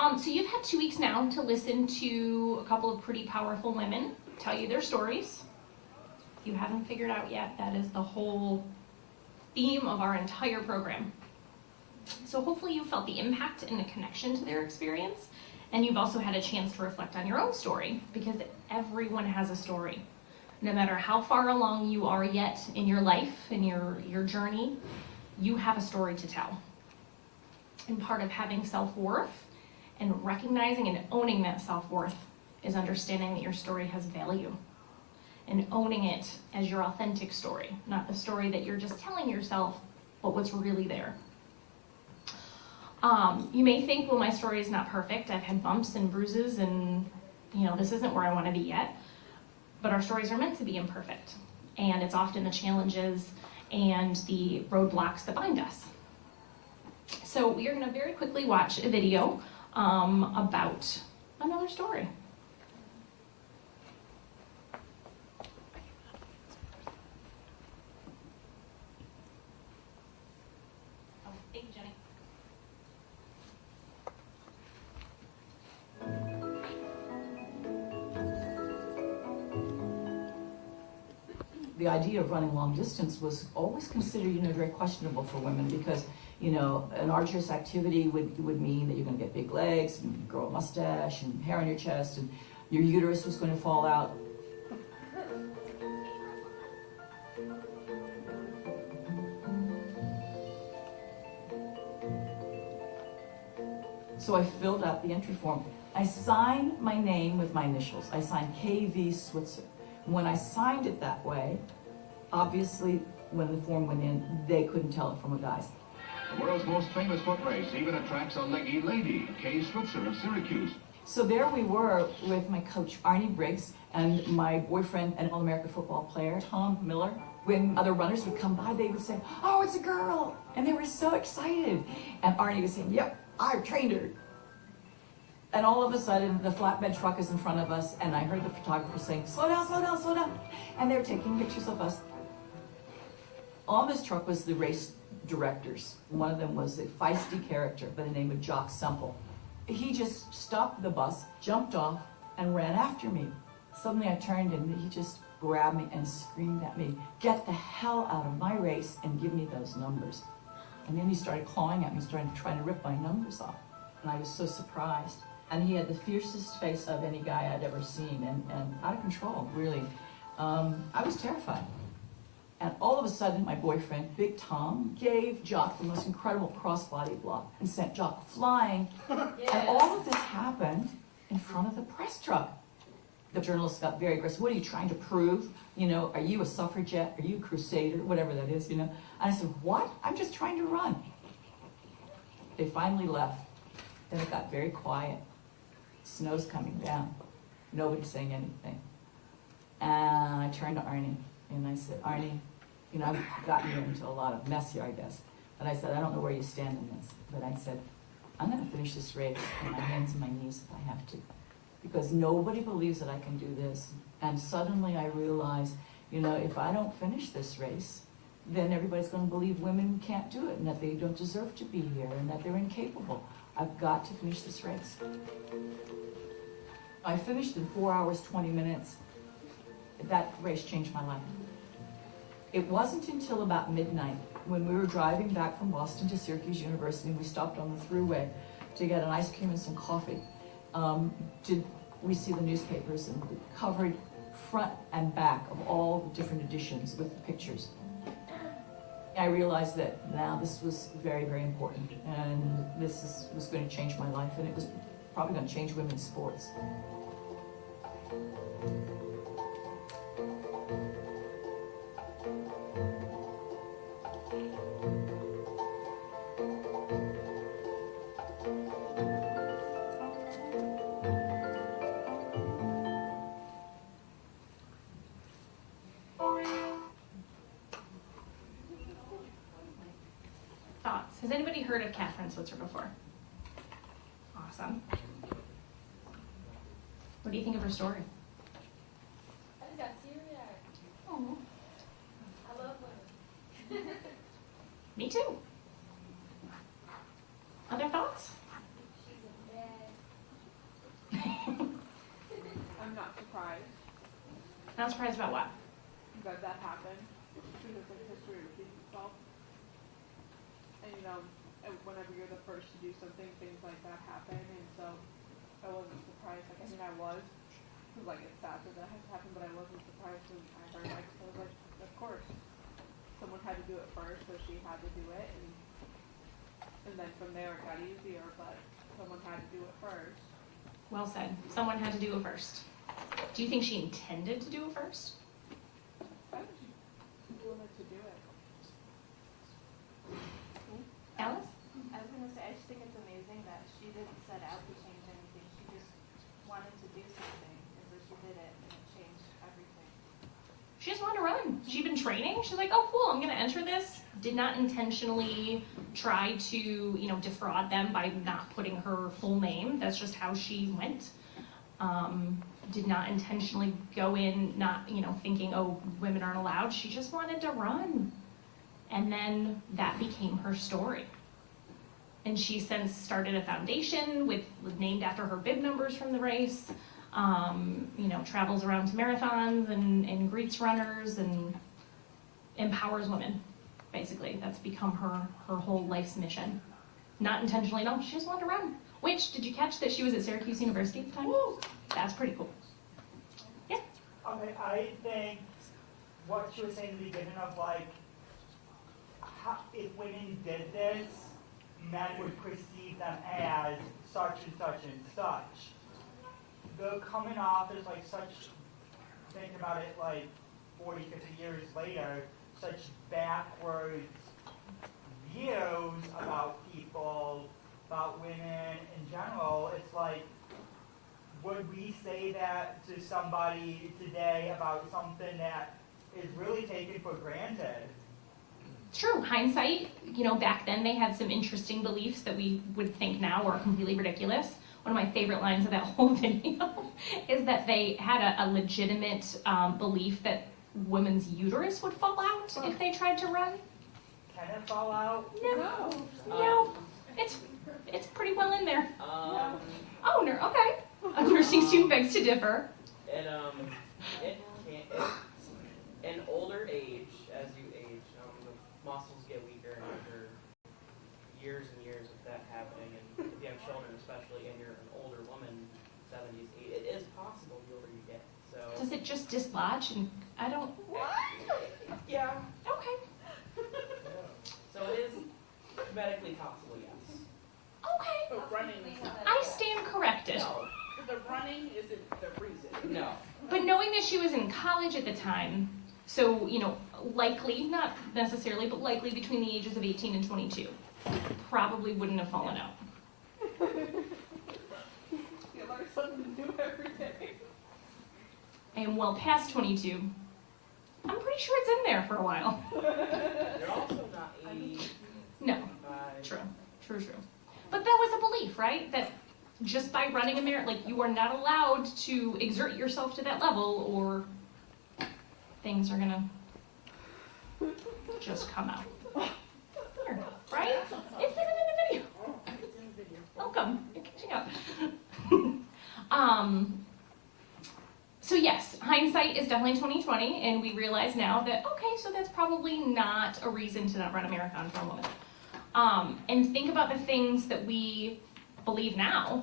So you've had 2 weeks now to listen to a couple of pretty powerful women tell you their stories. If you haven't figured out yet, that is the whole theme of our entire program. So hopefully you felt the impact and the connection to their experience, and you've also had a chance to reflect on your own story, because everyone has a story. No matter how far along you are yet in your life, in your journey, you have a story to tell. And part of having self-worth and recognizing and owning that self-worth is understanding that your story has value and owning it as your authentic story, not the story that you're just telling yourself, but what's really there. You may think, well, my story is not perfect. I've had bumps and bruises and, this isn't where I want to be yet. But our stories are meant to be imperfect. And it's often the challenges and the roadblocks that bind us. So we are going to very quickly watch a video about another story. Oh, thank you, Jenny. The idea of running long distance was always considered, very questionable for women because, an arduous activity would mean that you're going to get big legs and grow a mustache and hair on your chest and your uterus was going to fall out. So I filled out the entry form. I signed my name with my initials. I signed KV Switzer. When I signed it that way, obviously, when the form went in, they couldn't tell it from a guy's. The world's most famous foot race even attracts a leggy lady, Kay Switzer of Syracuse. So there we were with my coach, Arnie Briggs, and my boyfriend, an All-America football player, Tom Miller. When other runners would come by, they would say, "Oh, it's a girl!" And they were so excited. And Arnie would say, "Yep, I've trained her." And all of a sudden, the flatbed truck is in front of us, and I heard the photographer saying, "Slow down, slow down, slow down." And they were taking pictures of us. On this truck was the race directors. One of them was a feisty character by the name of Jock Semple. He just stopped the bus, jumped off, and ran after me. Suddenly I turned, and he just grabbed me and screamed at me, "Get the hell out of my race and give me those numbers." And then he started clawing at me, starting to try to rip my numbers off. And I was so surprised. And he had the fiercest face of any guy I'd ever seen, and out of control, really. I was terrified. And all of a sudden, my boyfriend, Big Tom, gave Jock the most incredible crossbody block and sent Jock flying. Yeah. And all of this happened in front of the press truck. The journalists got very aggressive. "What are you trying to prove? Are you a suffragette? Are you a crusader?" Whatever that is, And I said, "What? I'm just trying to run." They finally left. Then it got very quiet. Snow's coming down. Nobody's saying anything. And I turned to Arnie and I said, "Arnie, I've gotten you into a lot of mess here, I guess." But I said, "I don't know where you stand in this." But I said, "I'm going to finish this race on my hands and my knees if I have to. Because nobody believes that I can do this." And suddenly I realized, if I don't finish this race, then everybody's going to believe women can't do it and that they don't deserve to be here and that they're incapable. I've got to finish this race. I finished in 4 hours, 20 minutes. That race changed my life. It wasn't until about midnight when we were driving back from Boston to Syracuse University and we stopped on the thruway to get an ice cream and some coffee. Did we see the newspapers and covered front and back of all the different editions with the pictures. I realized that now this was very, very important, and this was going to change my life, and it was probably going to change women's sports. Has anybody heard of Catherine Switzer before? Awesome. What do you think of her story? I just got teary-eyed. Oh. I love women. Me too. Other thoughts? She's a bad surprised Not surprised about what? that happened because like history repeats itself. And you know, and whenever you're the first to do something, things like that happen. And so I wasn't surprised. Like I mean, I was. Cause like it's sad that has happened, but I wasn't surprised when I heard like I was like, of course, someone had to do it first, so she had to do it, and then from there it got easier. But someone had to do it first. Well said. Someone had to do it first. Do you think she intended to do it first? I think she wanted to do it. Alice? I was going to say, I just think it's amazing that she didn't set out to change anything. She just wanted to do something, and so she did it, and it changed everything. She just wanted to run. She'd been training. She's like, oh, cool, I'm going to enter this. Did not intentionally try to, defraud them by not putting her full name. That's just how she went. Did not intentionally go in, not, thinking, oh, women aren't allowed. She just wanted to run. And then that became her story. And she since started a foundation named after her bib numbers from the race. Travels around to marathons and greets runners and empowers women. Basically, that's become her whole life's mission. Not intentionally, no, she just wanted to run. Which, did you catch that she was at Syracuse University at the time? Woo! That's pretty cool. Yeah. Okay, I think what she was saying in the beginning of how, if women did this, men would perceive them as such and such and such. The coming off is thinking about it 40, 50 years later, such backwards views about people, about women in general. It's would we say that to somebody today about something that is really taken for granted? True. Hindsight, back then they had some interesting beliefs that we would think now are completely ridiculous. One of my favorite lines of that whole video is that they had a legitimate belief that women's uterus would fall out if they tried to run. Can it fall out? No. It's pretty well in there. Oh, no, okay. A nursing student begs to differ. It can, in older age, as you age, the muscles get weaker, and after years and years of that happening, and if you have children especially, and you're an older woman, 70s, 80s, it is possible the older you get. So. Does it just dislodge? And I don't. Yeah. Okay. So it is medically possible, yes. Okay. But running is not. I stand corrected. No. The running isn't the reason. No. But knowing that she was in college at the time, so, likely, not necessarily, but likely between the ages of 18 and 22, probably wouldn't have fallen out. You learn something new every day. And well past 22, I'm pretty sure it's in there for a while. They're also not 80. No, true. But that was a belief, right? That just by running a marathon, you are not allowed to exert yourself to that level, or things are gonna just come out. Here, right? It's even in the video. Welcome. You're catching up. So yes, hindsight is definitely 2020, and we realize now that, okay, so that's probably not a reason to not run a marathon for a woman. And think about the things that we believe now,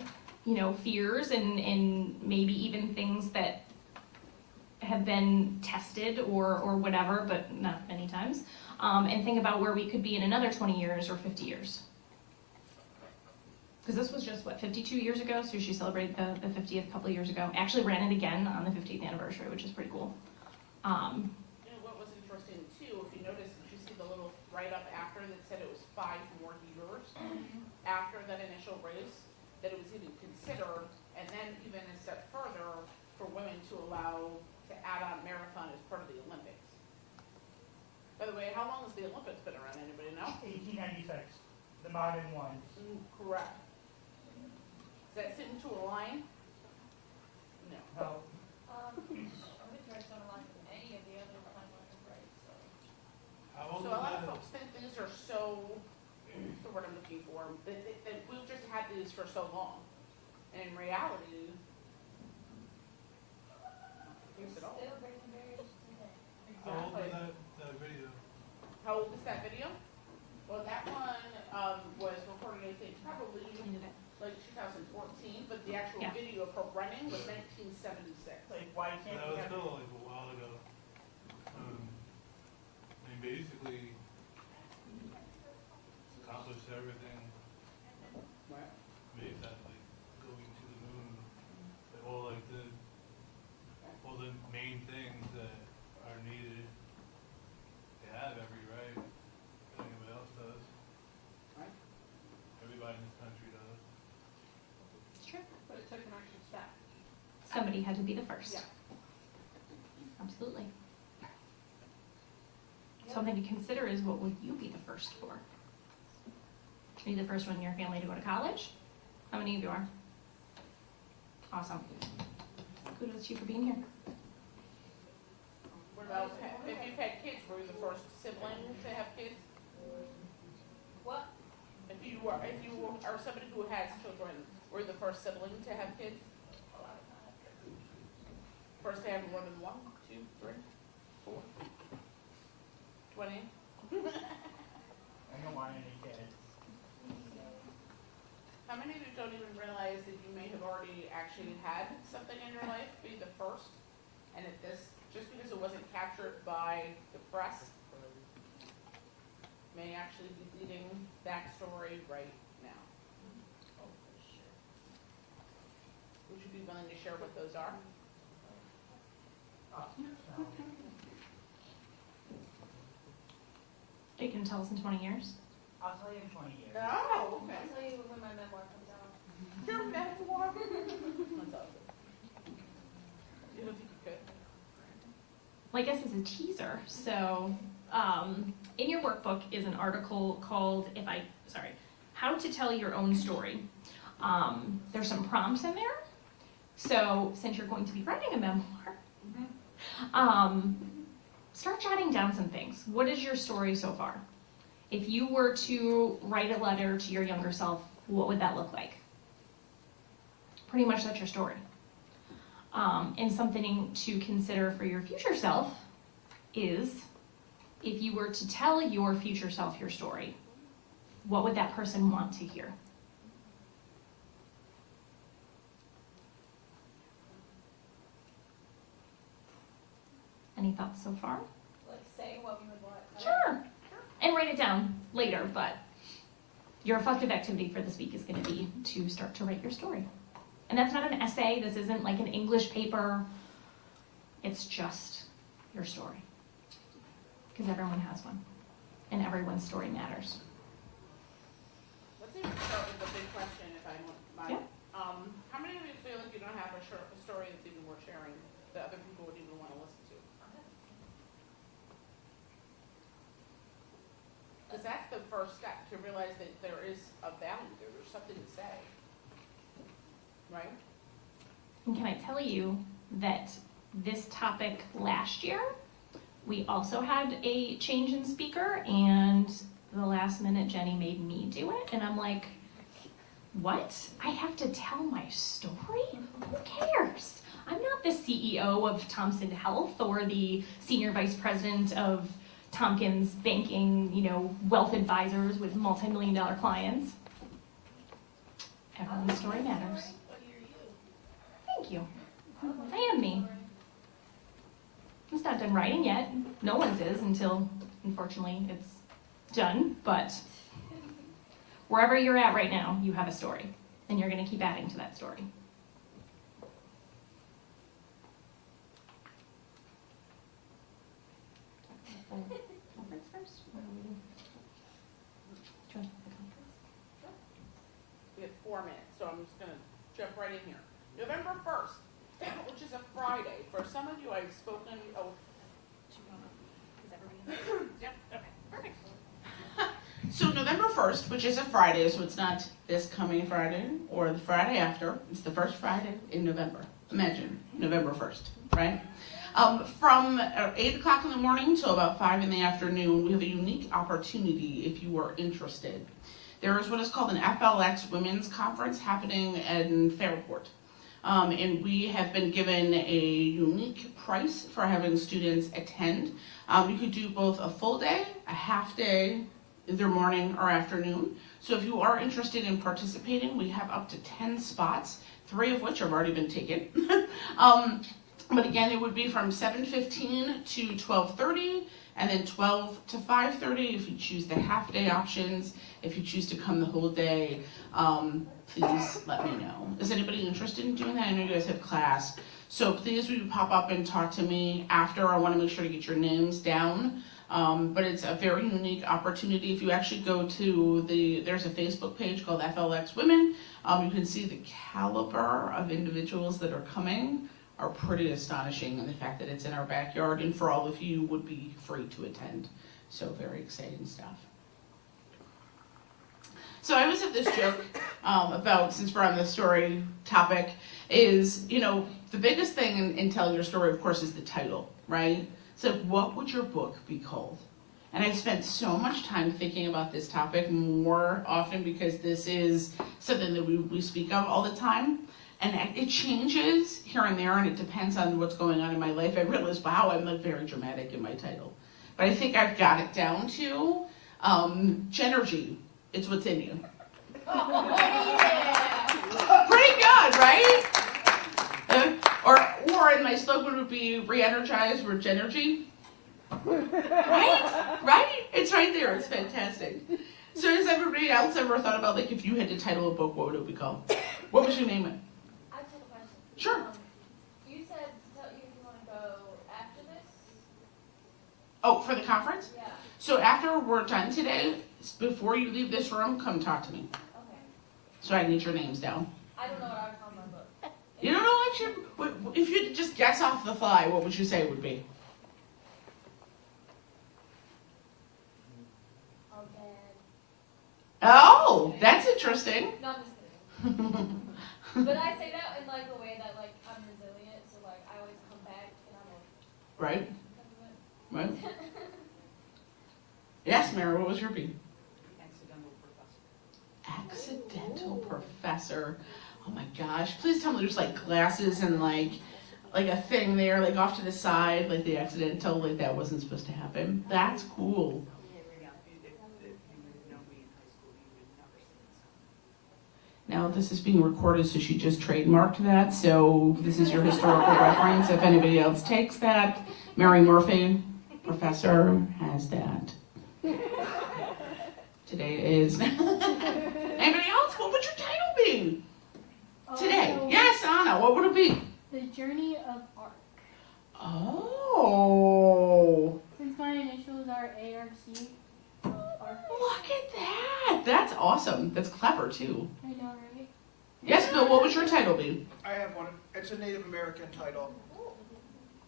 fears and maybe even things that have been tested or whatever, but not many times. And think about where we could be in another 20 years or 50 years. Because this was just, 52 years ago? So she celebrated the 50th a couple of years ago. Actually ran it again on the 50th anniversary, which is pretty cool. What was interesting too, if you notice, did you see the little write-up after that said it was 5 more years after that initial race, that it was even considered, and then even a step further for women to allow to add on marathon as part of the Olympics. By the way, how long has the Olympics been around? Anybody know? 1896, the modern ones. Correct. Does that sit into a line? No. No. Arbitrage don't align with any of the other timelines, right? So a lot of folks think these are so, what's the word I'm looking for, that we've just had these for so long. And in reality, We're at all. still breaking barriers today. How old was Exactly. that video? How old is that video? Well, that one was recorded, I think, probably like 2014, but the actual Yeah. video of her running was 1976. Like, why So can't that we was have still like a while ago. I mean, basically, accomplished everything. Right. Made that like going to the moon, like, all the main things that are needed. They have every right that anybody else does. Right. Everybody in this country does. It's true. But it took an extra step. Somebody had to be the first. Yeah. Absolutely. Something to consider is, what would you be the first for? Are you the first one in your family to go to college? How many of you are? Awesome. Kudos to you for being here. What about if you've had kids? Were you the first sibling to have kids? What? If you are somebody who has children, were you the first sibling to have kids? First to have more than 1, 2, 3, 4, 20. I don't want any kids. How many of you don't even realize that you may have already actually had something in your life be the first, and just because it wasn't captured by the press, may actually be leading that story right now? Would you be willing to share what those are? No. You can tell us in 20 years. I'll tell you in 20 years. Oh, okay. I'll tell you when my memoir comes out. Your memoir. That's awesome. You know, if you could. Well, I guess as a teaser, so in your workbook is an article called How to Tell Your Own Story. There's some prompts in there. So since you're going to be writing a memoir, start jotting down some things. What is your story so far? If you were to write a letter to your younger self, what would that look like? Pretty much that's your story. And something to consider for your future self is, if you were to tell your future self your story, what would that person want to hear? Any thoughts so far? Like, say what we would want. Sure. And write it down later, but your reflective activity for this week is going to be to start to write your story. And that's not an essay. This isn't like an English paper. It's just your story. Because everyone has one. And everyone's story matters. Let's even start with the big question, if I don't mind. Yeah. How many of you feel like you don't have a story that's even worth sharing that other people would even want to listen to? Because that's the first step, to realize that there is a value there. There's something to say. Right? And can I tell you that this topic last year, we also had a change in speaker, and the last minute Jenny made me do it, and I'm like, what? I have to tell my story? Who cares? I'm not the CEO of Thompson Health or the senior vice president of Tompkins Banking, wealth advisors with multi-million-dollar clients. Everyone's story matters. Thank you. I am me. It's not done writing yet. No one's is until, unfortunately, it's done. But wherever you're at right now, you have a story. And you're going to keep adding to that story. We have 4 minutes, so I'm just going to jump right in here. November 1st, which is a Friday. For some of you, I've spoken. Oh, yep. Okay. Perfect. So November 1st, which is a Friday, so it's not this coming Friday or the Friday after. It's the first Friday in November. Imagine November 1st, right? From 8 o'clock in the morning till about 5 in the afternoon, we have a unique opportunity if you are interested. There is what is called an FLX Women's Conference happening in Fairport. and we have been given a unique price for having students attend. You could do both a full day, a half day, either morning or afternoon. So if you are interested in participating, we have up to 10 spots, 3 of which have already been taken. But again, it would be from 7:15 to 12:30, and then 12 to 5:30 if you choose the half day options. If you choose to come the whole day, please let me know. Is anybody interested in doing that? I know you guys have class. So please, will you pop up and talk to me after? I want to make sure to get your names down. But it's a very unique opportunity. If you actually go to there's a Facebook page called FLX Women. You can see the caliber of individuals that are coming are pretty astonishing, and the fact that it's in our backyard and for all of you would be free to attend. So very exciting stuff. So I always have this joke about, since we're on the story topic, is, the biggest thing in telling your story, of course, is the title, right? So what would your book be called? And I've spent so much time thinking about this topic more often because this is something that we speak of all the time. And it changes here and there, and it depends on what's going on in my life. I realize, wow, I'm like very dramatic in my title. But I think I've got it down to Genergy. It's what's in you. Pretty good, right? Or in my slogan would be re-energize, Regenergy. Right? It's right there. It's fantastic. So has everybody else ever thought about, like, if you had to title a book, what would it be called? What would you name it? I just have a question. Sure. You said to tell you if you want to go after this? Oh, for the conference? Yeah. So after we're done today, before you leave this room, come talk to me. Okay. So I need your names down. I don't know what I would call my book. You don't know if you just guess off the fly, what would you say it would be? Oh, that's interesting. No, I'm just kidding. But I say that in like a way that like I'm resilient, so like I always come back and I'm like. Right. Right. Yes, Mary, what was your B? Accidental professor. Oh my gosh. Please tell me there's like glasses and like a thing there, like off to the side, like the accidental, like that wasn't supposed to happen. That's cool. Now this is being recorded, so she just trademarked that, so this is your historical reference. If anybody else takes that, Mary Murphy, professor, has that. Today is... Anybody else? What would your title be? Today. So Yes, Anna, what would it be? The Journey of Arc. Oh. Since my initials are ARC. Look at that. That's awesome. That's clever, too. I know, right? Yes, Bill, what would your title be? I have one. It's a Native American title.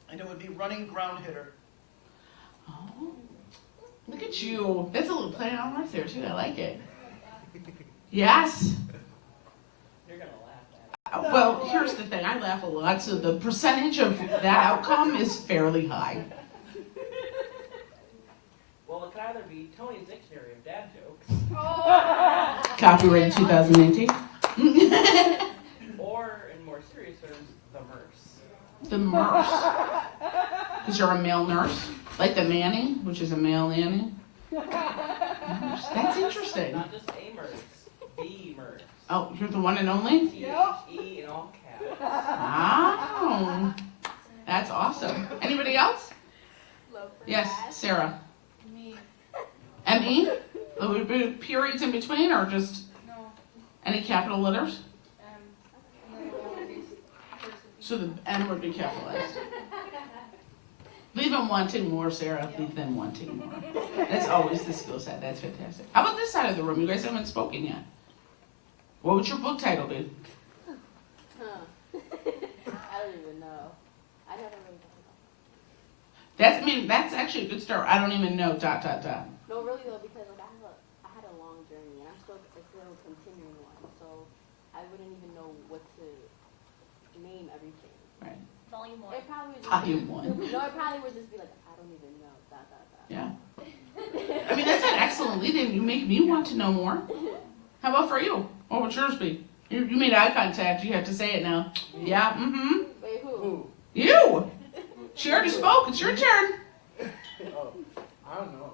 And it would be Running Ground Hitter. Oh. Look at you. That's a little play on words there, too. I like it. Yes. You're going to laugh at it. Well, here's the thing. I laugh a lot, so the percentage of that outcome is fairly high. Well, it could either be Tony's Dictionary of Dad Jokes. Copyright 2018. Or, in more serious terms, the Merce. The nurse. Because you're a male nurse. Like the Manny, which is a male nanny. Nurse. That's interesting. Not just a Merce, the Merce. Oh, you're the one and only? T-H-E in all caps. Wow. That's awesome. Anybody else? Yes, Sarah. Me. M-E? Would it be periods in between or just No. any capital letters? And then the lowercase first. So the M would be capitalized. Leave them wanting more, Sarah. Leave them wanting more. That's always the skill set. That's fantastic. How about this side of the room? You guys haven't spoken yet. What would your book title be? Huh. I don't even know. I never really thought about That's actually a good start. I don't even know, ... No, really though, because like I had a long journey and it's still continuing one, so I wouldn't even know what to name everything. Right. Volume 1. It probably would just Volume 1. No, it probably would just be like, I don't even know, ... Yeah. I mean, that's an excellent lead-in. You make me want to know more. How about for you? What would yours be? You made eye contact. You have to say it now. Yeah, mm-hmm. Wait, who? Ooh. You! She already spoke. It's your turn. Oh, I don't know.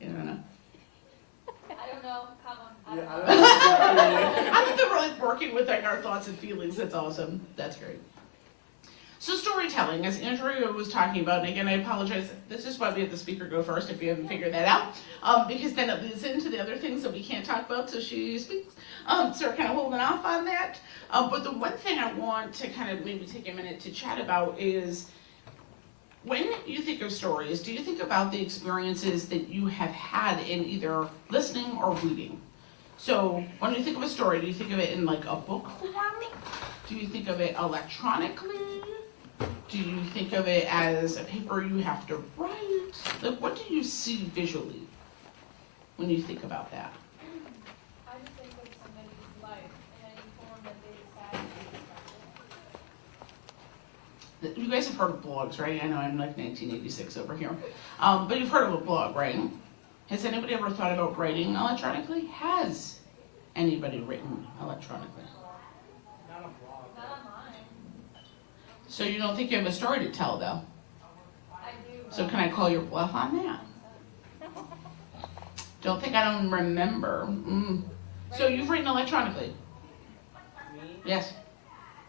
You don't know. I don't know. Come on. Yeah, I I don't know. I think they're really working with like our thoughts and feelings. That's awesome. That's great. So storytelling, as Andrea was talking about, and again, I apologize. This is why we have the speaker go first if you haven't figured that out, because then it leads into the other things that we can't talk about till she speaks. So we're kind of holding off on that. But the one thing I want to kind of maybe take a minute to chat about is when you think of stories, do you think about the experiences that you have had in either listening or reading? So when you think of a story, do you think of it in like a book form? Do you think of it electronically? Do you think of it as a paper you have to write? Like, what do you see visually when you think about that? I just think of somebody's life in any form that they decide to. You guys have heard of blogs, right? I know I'm like 1986 over here. But you've heard of a blog, right? Has anybody ever thought about writing electronically? Has anybody written electronically? Not a blog. Not on mine. So you don't think you have a story to tell, though? I do. So can I call your bluff on that? Don't think I don't remember. So you've written electronically? Me? Yes.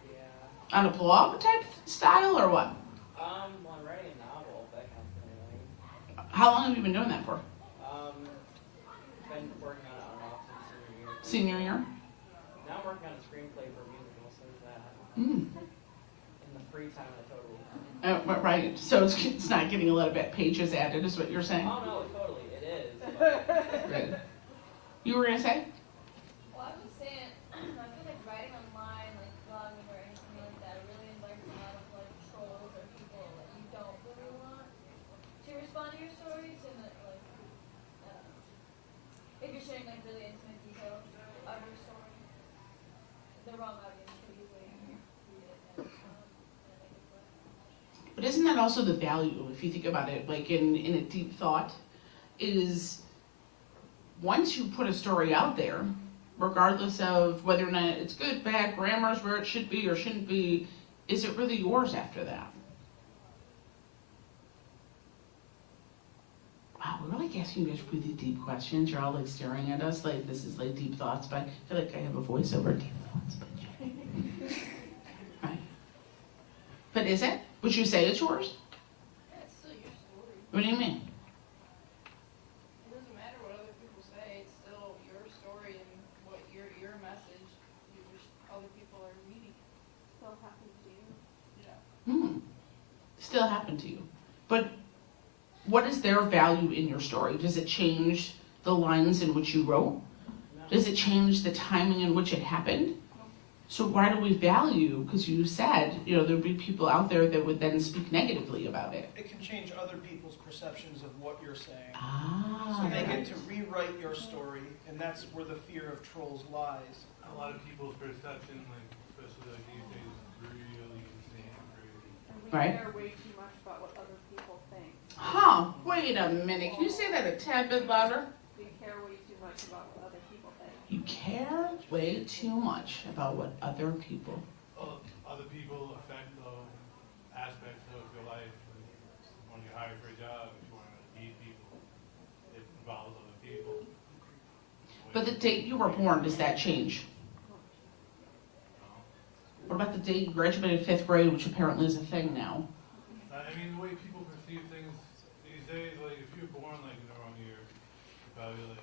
Yeah. On a blog type style or what? Well, I'm writing a novel, that kind of thing. How long have you been doing that for? Been working on it on and off since Senior senior year. year? Now I'm working on a screenplay for a musical, so there's that. Mm. In the free time, I totally. Right. So it's not getting a lot of pages added, is what you're saying? Oh no, totally, it is. Good. You were gonna say? Well, I was just saying, I feel like writing online, like blogging or anything like that, really invites a lot of like trolls or people that you don't really want to respond to your stories, and that, like, I don't know. If you're sharing like really intimate details of your story, the wrong audience could easily read it and in a negative way. But isn't that also the value, if you think about it, like in a deep thought, is once you put a story out there, regardless of whether or not it's good, bad, grammar's where it should be or shouldn't be, is it really yours after that? Wow, we're like asking you guys really deep questions. You're all like staring at us like this is like deep thoughts, but I feel like I have a voiceover, deep thoughts, but right. But is it? Would you say it's yours? Yeah, it's still your story. What do you mean? It doesn't matter what other people say, it's still your story and what your message, you wish other people are reading. Still happened to you. Yeah. Still happened to you. But what is their value in your story? Does it change the lines in which you wrote? Does it change the timing in which it happened? So why do we value? Because you said, there'd be people out there that would then speak negatively about it. It can change other people's perceptions of what you're saying. Ah. So they get to rewrite your story, and that's where the fear of trolls lies. A lot of people's perception, like especially like these days, is really insane and crazy. And we Right. care way too much about what other people think. Huh, wait a minute. Can you say that a tad bit louder? We care way too much about what other people think. You care way too much about what other people. Other people affect aspects of your life. Like when you're hired for a job, if you want to meet people, it involves other people. But the date you were born, does that change? What about the date you graduated 5th grade, which apparently is a thing now? I mean, the way people perceive things these days, like if you're born like in the wrong year, they're probably like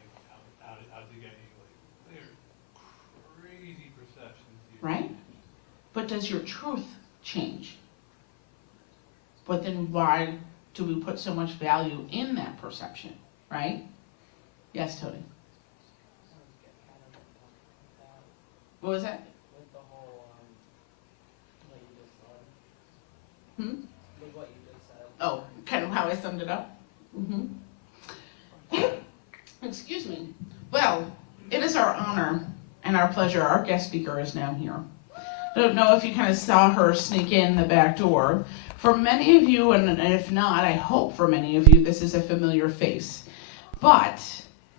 out to get you. Like they're crazy perceptions. Right? But does your truth change? But then why do we put so much value in that perception? Right? Yes, Tony. What was that? With the whole, what you just said. With what you just said. Oh, kind of how I summed it up? Excuse me. Well, it is our honor and our pleasure. Our guest speaker is now here. I don't know if you kind of saw her sneak in the back door. For many of you, and if not, I hope for many of you, this is a familiar face. But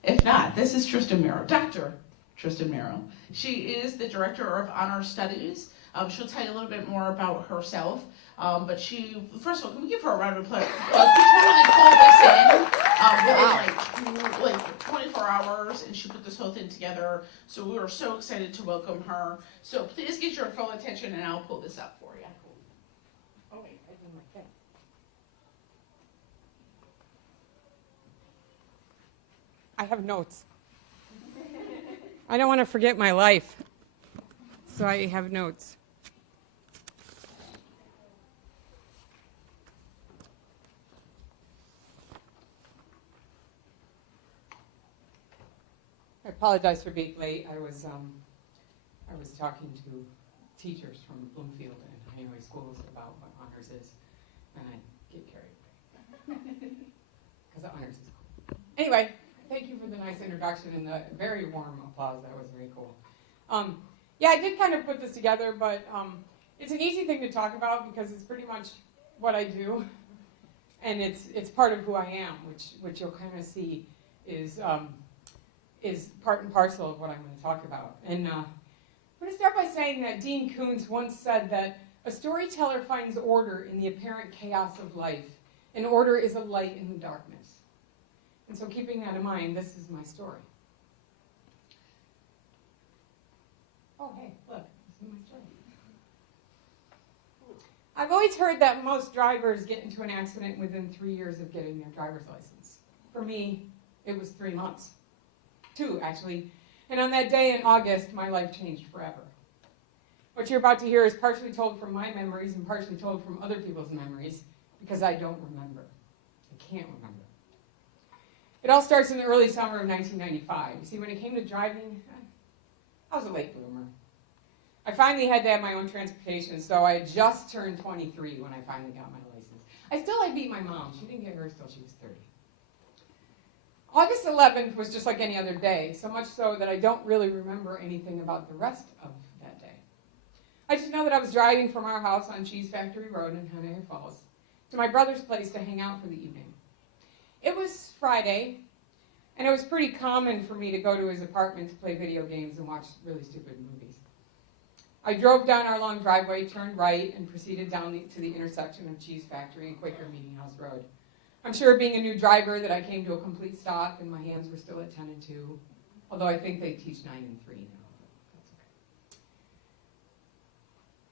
if not, this is Tristan Miro. Dr. Tristan Merrill. She is the Director of Honor Studies. She'll tell you a little bit more about herself. But she, first of all, can we give her a round of applause? We totally pulled this in within like 24 hours, and she put this whole thing together. So we were so excited to welcome her. So please get your full attention, and I'll pull this up for you. Oh, wait, I did my thing. I have notes. I don't want to forget my life, so I have notes. I apologize for being late. I was talking to teachers from Bloomfield and Hanoi schools about what honors is, and I get carried away because honors is cool. Anyway, thank you for the nice introduction and the very warm applause. That was very cool. Yeah, I did kind of put this together, but it's an easy thing to talk about because it's pretty much what I do, and it's part of who I am, which you'll kind of see is part and parcel of what I'm going to talk about. And I'm going to start by saying that Dean Koontz once said that a storyteller finds order in the apparent chaos of life, and order is a light in the darkness. And so keeping that in mind, this is my story. Oh, hey, look, this is my story. I've always heard that most drivers get into an accident within 3 years of getting their driver's license. For me, it was 3 months. 2, actually. And on that day in August, my life changed forever. What you're about to hear is partially told from my memories and partially told from other people's memories because I don't remember. I can't remember. It all starts in the early summer of 1995. You see, when it came to driving, I was a late bloomer. I finally had to have my own transportation, so I had just turned 23 when I finally got my license. I beat my mom. She didn't get hers till she was 30. August 11th was just like any other day, so much so that I don't really remember anything about the rest of that day. I just know that I was driving from our house on Cheese Factory Road in Hanoi Falls to my brother's place to hang out for the evening. It was Friday, and it was pretty common for me to go to his apartment to play video games and watch really stupid movies. I drove down our long driveway, turned right, and proceeded down to the intersection of Cheese Factory and Quaker Meeting House Road. I'm sure being a new driver that I came to a complete stop and my hands were still at 10 and 2, although I think they teach 9 and 3 now. That's okay.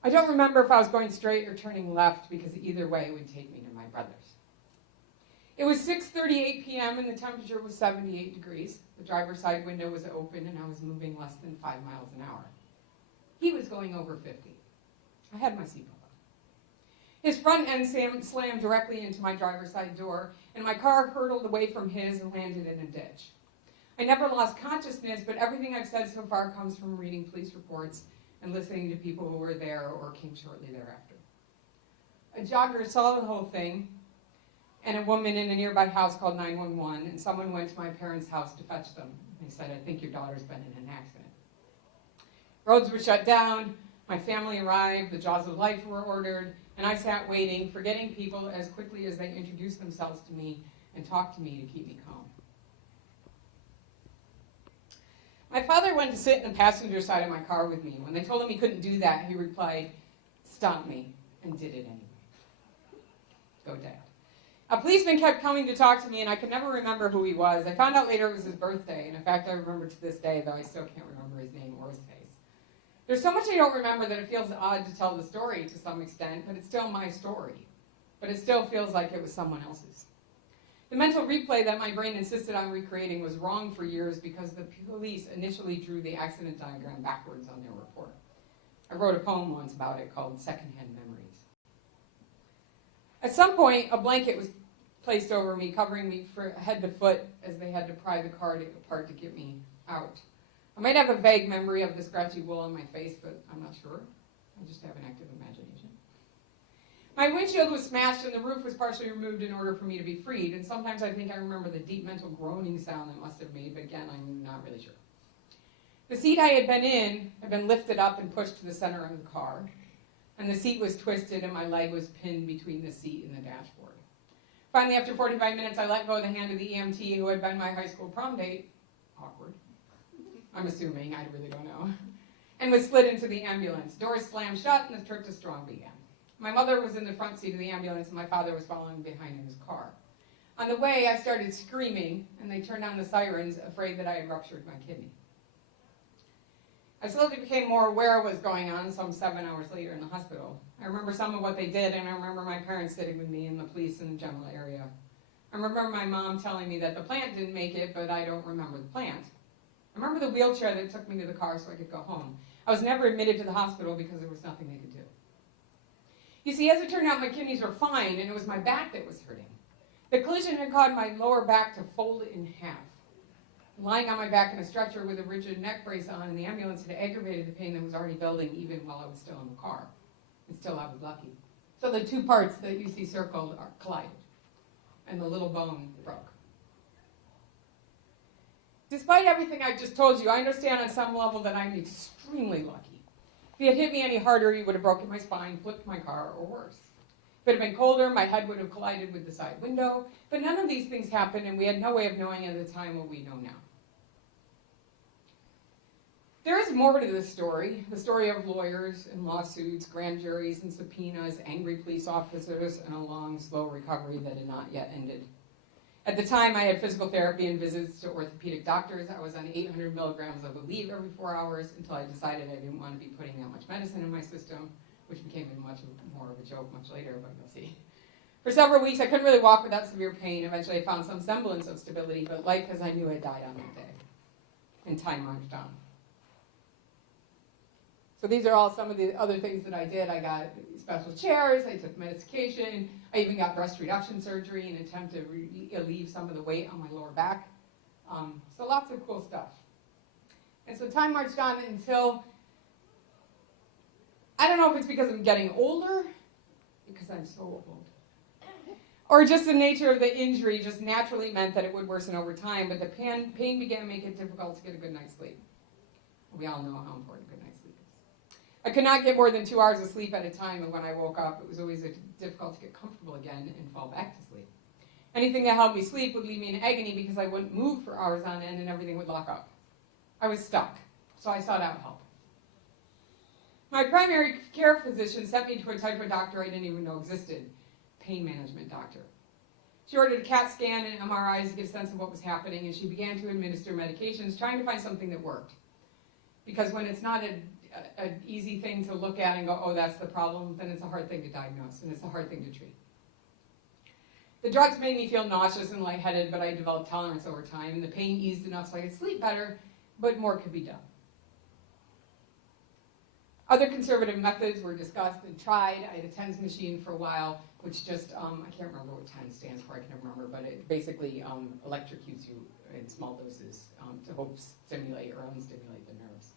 I don't remember if I was going straight or turning left because either way would take me to my brother's. It was 6:38 p.m. and the temperature was 78 degrees. The driver's side window was open and I was moving less than 5 miles an hour. He was going over 50. I had my seatbelt on. His front end slammed directly into my driver's side door, and my car hurtled away from his and landed in a ditch. I never lost consciousness, but everything I've said so far comes from reading police reports and listening to people who were there or came shortly thereafter. A jogger saw the whole thing, and a woman in a nearby house called 911, and someone went to my parents' house to fetch them. They said, "I think your daughter's been in an accident." Roads were shut down, my family arrived, the jaws of life were ordered, and I sat waiting, forgetting people as quickly as they introduced themselves to me and talked to me to keep me calm. My father went to sit in the passenger side of my car with me. When they told him he couldn't do that, he replied, "Stop me," and did it anyway. Go Dad. A policeman kept coming to talk to me, and I could never remember who he was. I found out later it was his birthday, and in fact I remember to this day, though I still can't remember his name or his face. There's so much I don't remember that it feels odd to tell the story to some extent, but it's still my story. But it still feels like it was someone else's. The mental replay that my brain insisted on recreating was wrong for years because the police initially drew the accident diagram backwards on their report. I wrote a poem once about it called Secondhand Memories. At some point, a blanket was placed over me, covering me from head to foot as they had to pry the car apart to get me out. I might have a vague memory of the scratchy wool on my face, but I'm not sure. I just have an active imagination. My windshield was smashed and the roof was partially removed in order for me to be freed, and sometimes I think I remember the deep mental groaning sound that must have made, but again, I'm not really sure. The seat I had been in had been lifted up and pushed to the center of the car, and the seat was twisted and my leg was pinned between the seat and the dashboard. Finally, after 45 minutes, I let go of the hand of the EMT who had been my high school prom date. Awkward. I'm assuming, I really don't know, and was slid into the ambulance. Doors slammed shut and the trip to Strong began. My mother was in the front seat of the ambulance and my father was following behind in his car. On the way, I started screaming and they turned on the sirens, afraid that I had ruptured my kidney. I slowly became more aware of what was going on some 7 hours later in the hospital. I remember some of what they did, and I remember my parents sitting with me and the police in the general area. I remember my mom telling me that the plant didn't make it, but I don't remember the plant. I remember the wheelchair that took me to the car so I could go home. I was never admitted to the hospital because there was nothing they could do. You see, as it turned out, my kidneys were fine, and it was my back that was hurting. The collision had caused my lower back to fold in half. Lying on my back in a stretcher with a rigid neck brace on in the ambulance had aggravated the pain that was already building even while I was still in the car. And still I was lucky. So the two parts that you see circled are collided, and the little bone broke. Despite everything I've just told you, I understand on some level that I'm extremely lucky. If he had hit me any harder, he would have broken my spine, flipped my car, or worse. If it had been colder, my head would have collided with the side window, but none of these things happened, and we had no way of knowing at the time what we know now. There is more to this story, the story of lawyers and lawsuits, grand juries and subpoenas, angry police officers, and a long, slow recovery that had not yet ended. At the time, I had physical therapy and visits to orthopedic doctors. I was on 800 milligrams of Aleve every 4 hours until I decided I didn't want to be putting that much medicine in my system, which became much more of a joke much later, but you'll see. For several weeks, I couldn't really walk without severe pain. Eventually, I found some semblance of stability, but life as I knew it died on that day, and time marched on. So these are all some of the other things that I did. I got special chairs, I took medication, I even got breast reduction surgery in an attempt to relieve some of the weight on my lower back. So lots of cool stuff. And so time marched on until, I don't know if it's because I'm getting older, because I'm so old, or just the nature of the injury just naturally meant that it would worsen over time, but the pain began to make it difficult to get a good night's sleep. We all know how important a good night's sleep is. I could not get more than 2 hours of sleep at a time, and when I woke up, it was always difficult to get comfortable again and fall back to sleep. Anything that helped me sleep would leave me in agony because I wouldn't move for hours on end and everything would lock up. I was stuck, so I sought out help. My primary care physician sent me to a type of doctor I didn't even know existed, pain management doctor. She ordered a CAT scan and MRIs to get a sense of what was happening, and she began to administer medications, trying to find something that worked. Because when it's not an easy thing to look at and go, oh, that's the problem, then it's a hard thing to diagnose, and it's a hard thing to treat. The drugs made me feel nauseous and lightheaded, but I developed tolerance over time, and the pain eased enough so I could sleep better, but more could be done. Other conservative methods were discussed and tried. I had a TENS machine for a while, which just, I can't remember what TENS stands for, I can never remember, but it basically electrocutes you in small doses to help stimulate or unstimulate the nerves.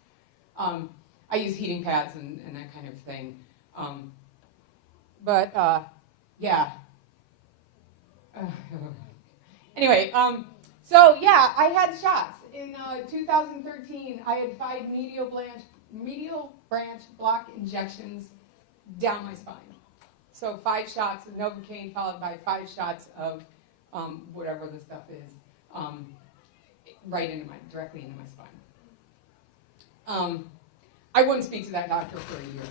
I use heating pads and that kind of thing. Yeah. Anyway, so yeah, I had shots. In 2013, I had 5 medial branch block injections down my spine. So 5 shots of Novocaine followed by 5 shots of whatever the stuff is, directly into my spine. I wouldn't speak to that doctor for a year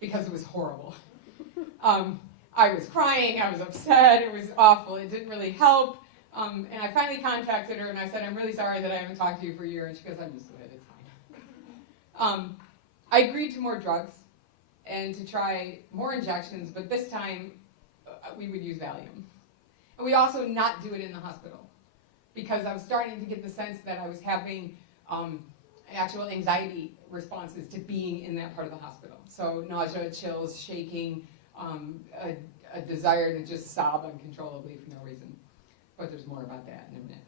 because it was horrible. I was crying, I was upset, it was awful, it didn't really help. And I finally contacted her and I said, I'm really sorry that I haven't talked to you for a year. And she goes, I'm used to it, it's fine. I agreed to more drugs and to try more injections, but this time we would use Valium. And we also not do it in the hospital because I was starting to get the sense that I was having actual anxiety responses to being in that part of the hospital. So nausea, chills, shaking, a desire to just sob uncontrollably for no reason. But there's more about that in a minute.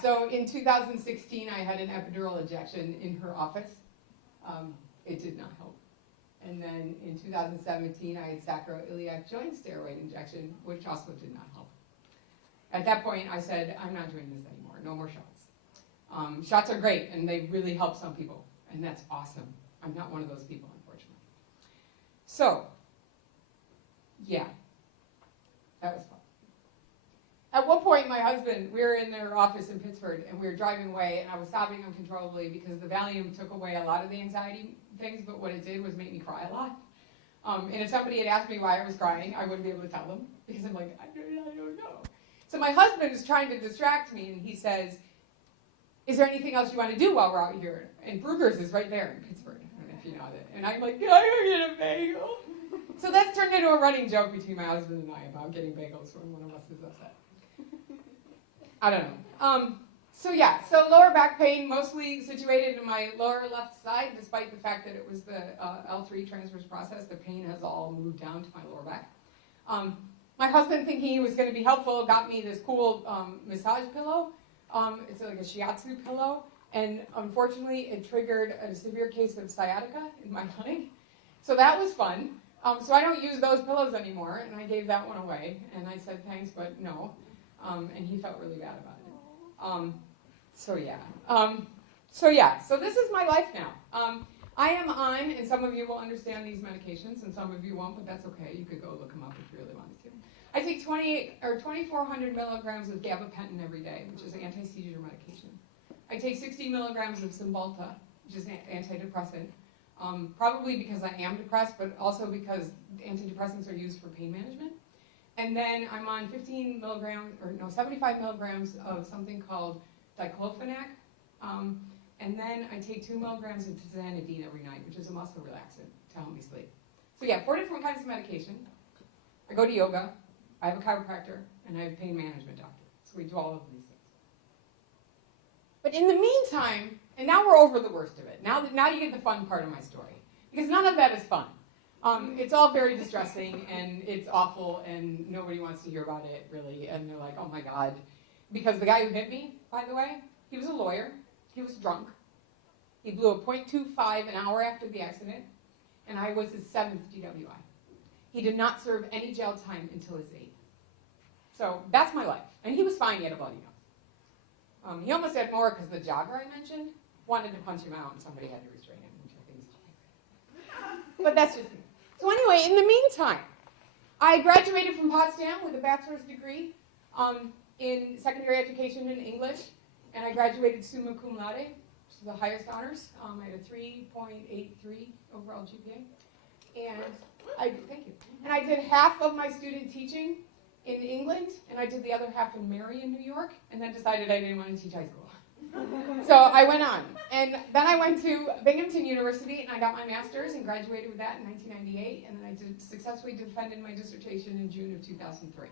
So in 2016, I had an epidural injection in her office. It did not help. And then in 2017, I had sacroiliac joint steroid injection, which also did not help. At that point, I said, I'm not doing this anymore. No more shots. Shots are great, and they really help some people, and that's awesome. I'm not one of those people, unfortunately. So, yeah, that was fun. At one point, my husband, we were in their office in Pittsburgh, and we were driving away, and I was sobbing uncontrollably because the Valium took away a lot of the anxiety things, but what it did was make me cry a lot. And if somebody had asked me why I was crying, I wouldn't be able to tell them, because I'm like, I don't know. So my husband is trying to distract me, and he says, is there anything else you want to do while we're out here? And Brugger's is right there in Pittsburgh, I don't know if you know that. And I'm like, can I go get a bagel? So that's turned into a running joke between my husband and I about getting bagels when one of us is upset. I don't know. So lower back pain, mostly situated in my lower left side, despite the fact that it was the L3 transverse process. The pain has all moved down to my lower back. My husband, thinking he was going to be helpful, got me this cool massage pillow. It's like a shiatsu pillow, and unfortunately, it triggered a severe case of sciatica in my leg. So that was fun. So I don't use those pillows anymore, and I gave that one away. And I said thanks, but no. And he felt really bad about it. So this is my life now. I am on, and some of you will understand these medications, and some of you won't, but that's okay. You could go look them up if you really wanted to. I take 2,400 milligrams of gabapentin every day, which is an anti-seizure medication. I take 60 milligrams of Cymbalta, which is an antidepressant, probably because I am depressed, but also because antidepressants are used for pain management. And then I'm on 75 milligrams of something called diclofenac. And then I take 2 milligrams of tizanidine every night, which is a muscle relaxant to help me sleep. So yeah, 4 different kinds of medication. I go to yoga. I have a chiropractor, and I have a pain management doctor. So we do all of these things. But in the meantime, and now we're over the worst of it. Now you get the fun part of my story. Because none of that is fun. It's all very distressing, and it's awful, and nobody wants to hear about it, really. And they're like, oh my God. Because the guy who hit me, by the way, he was a lawyer. He was drunk. He blew a .25 an hour after the accident, and I was his 7th DWI. He did not serve any jail time until his 8th. So that's my life. And he was fine, he had a bloody nose. He almost had more because the jogger I mentioned wanted to punch him out, and somebody had to restrain him, which I think is fine. But that's just me. So anyway, in the meantime, I graduated from Potsdam with a bachelor's degree in secondary education in English, and I graduated summa cum laude, which is the highest honors. I had a 3.83 overall GPA. And thank you. And I did half of my student teaching in England, and I did the other half in Marion, New York, and then decided I didn't want to teach high school. So I went on. And then I went to Binghamton University, and I got my master's and graduated with that in 1998, and then I successfully defended my dissertation in June of 2003.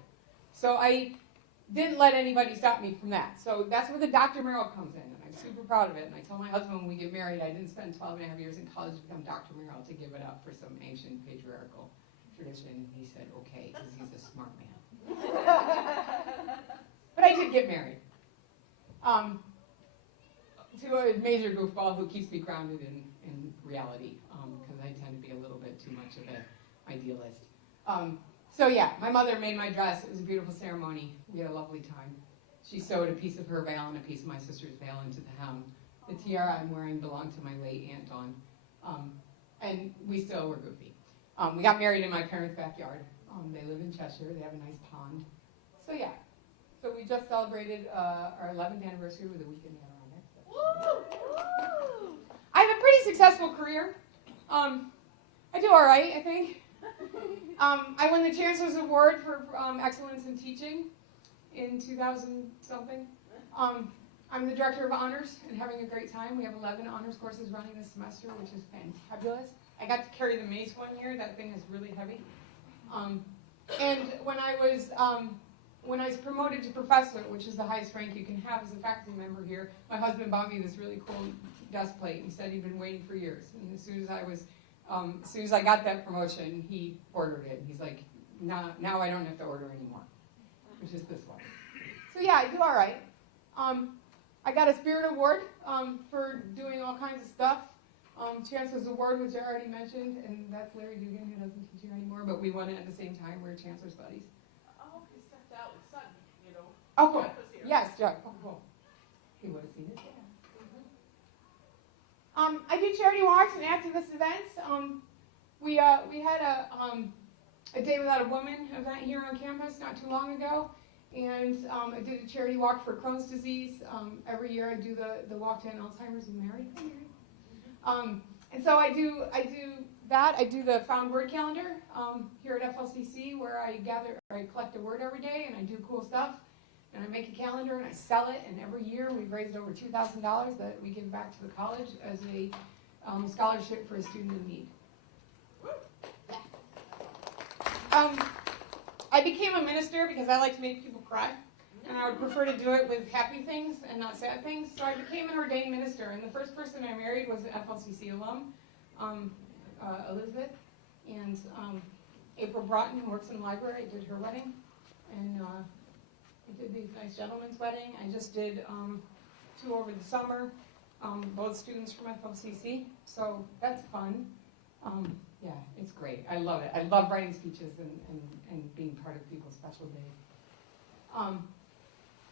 So I didn't let anybody stop me from that. So that's where the Dr. Merrill comes in, and I'm super proud of it. And I told my husband when we get married, I didn't spend 12 and a half years in college to become Dr. Merrill to give it up for some ancient patriarchal tradition. And he said, okay, because he's a smart man. But I did get married to a major goofball who keeps me grounded in reality, because I tend to be a little bit too much of an idealist. So yeah, my mother made my dress. It was a beautiful ceremony. We had a lovely time. She sewed a piece of her veil and a piece of my sister's veil into the hem. The tiara I'm wearing belonged to my late Aunt Dawn. And we still were goofy. We got married in my parents' backyard. They live in Cheshire. They have a nice pond. So yeah. So we just celebrated our 11th anniversary with a weekend around there. I have a pretty successful career. I do all right, I think. I won the Chancellor's Award for Excellence in Teaching in 2000-something. I'm the Director of Honors and having a great time. We have 11 honors courses running this semester, which is fabulous. I got to carry the mace one year. That thing is really heavy. And when I was promoted to professor, which is the highest rank you can have as a faculty member here, my husband bought me this really cool desk plate and said he'd been waiting for years. And as soon as I got that promotion, he ordered it. He's like, now I don't have to order anymore, which is this one. So yeah, I do all right. I got a Spirit Award for doing all kinds of stuff. Chancellor's Award, which I already mentioned, and that's Larry Dugan, who doesn't teach here anymore, but we won it at the same time. We're Chancellor's buddies. Oh, he stepped out with Sutton, you know. Oh, cool. Jeff was here. Yes, Jeff. Oh, cool. He would have seen it. Yeah. I do charity walks and activist events. We had a Day Without a Woman event here on campus not too long ago, And I did a charity walk for Crohn's disease. Every year I do the walk to end Alzheimer's and Mary. And so I do that. I do the found word calendar here at FLCC, where I collect a word every day, and I do cool stuff. And I make a calendar and I sell it. And every year we've raised over $2,000 that we give back to the college as a scholarship for a student in need. I became a minister because I like to make people cry, and I would prefer to do it with happy things and not sad things. So I became an ordained minister, and the first person I married was an FLCC alum, Elizabeth, and April Broughton, who works in the library, did her wedding, and I did the nice gentleman's wedding. I just did 2 over the summer, both students from FLCC, so that's fun. Yeah, it's great. I love it. I love writing speeches and being part of people's special days.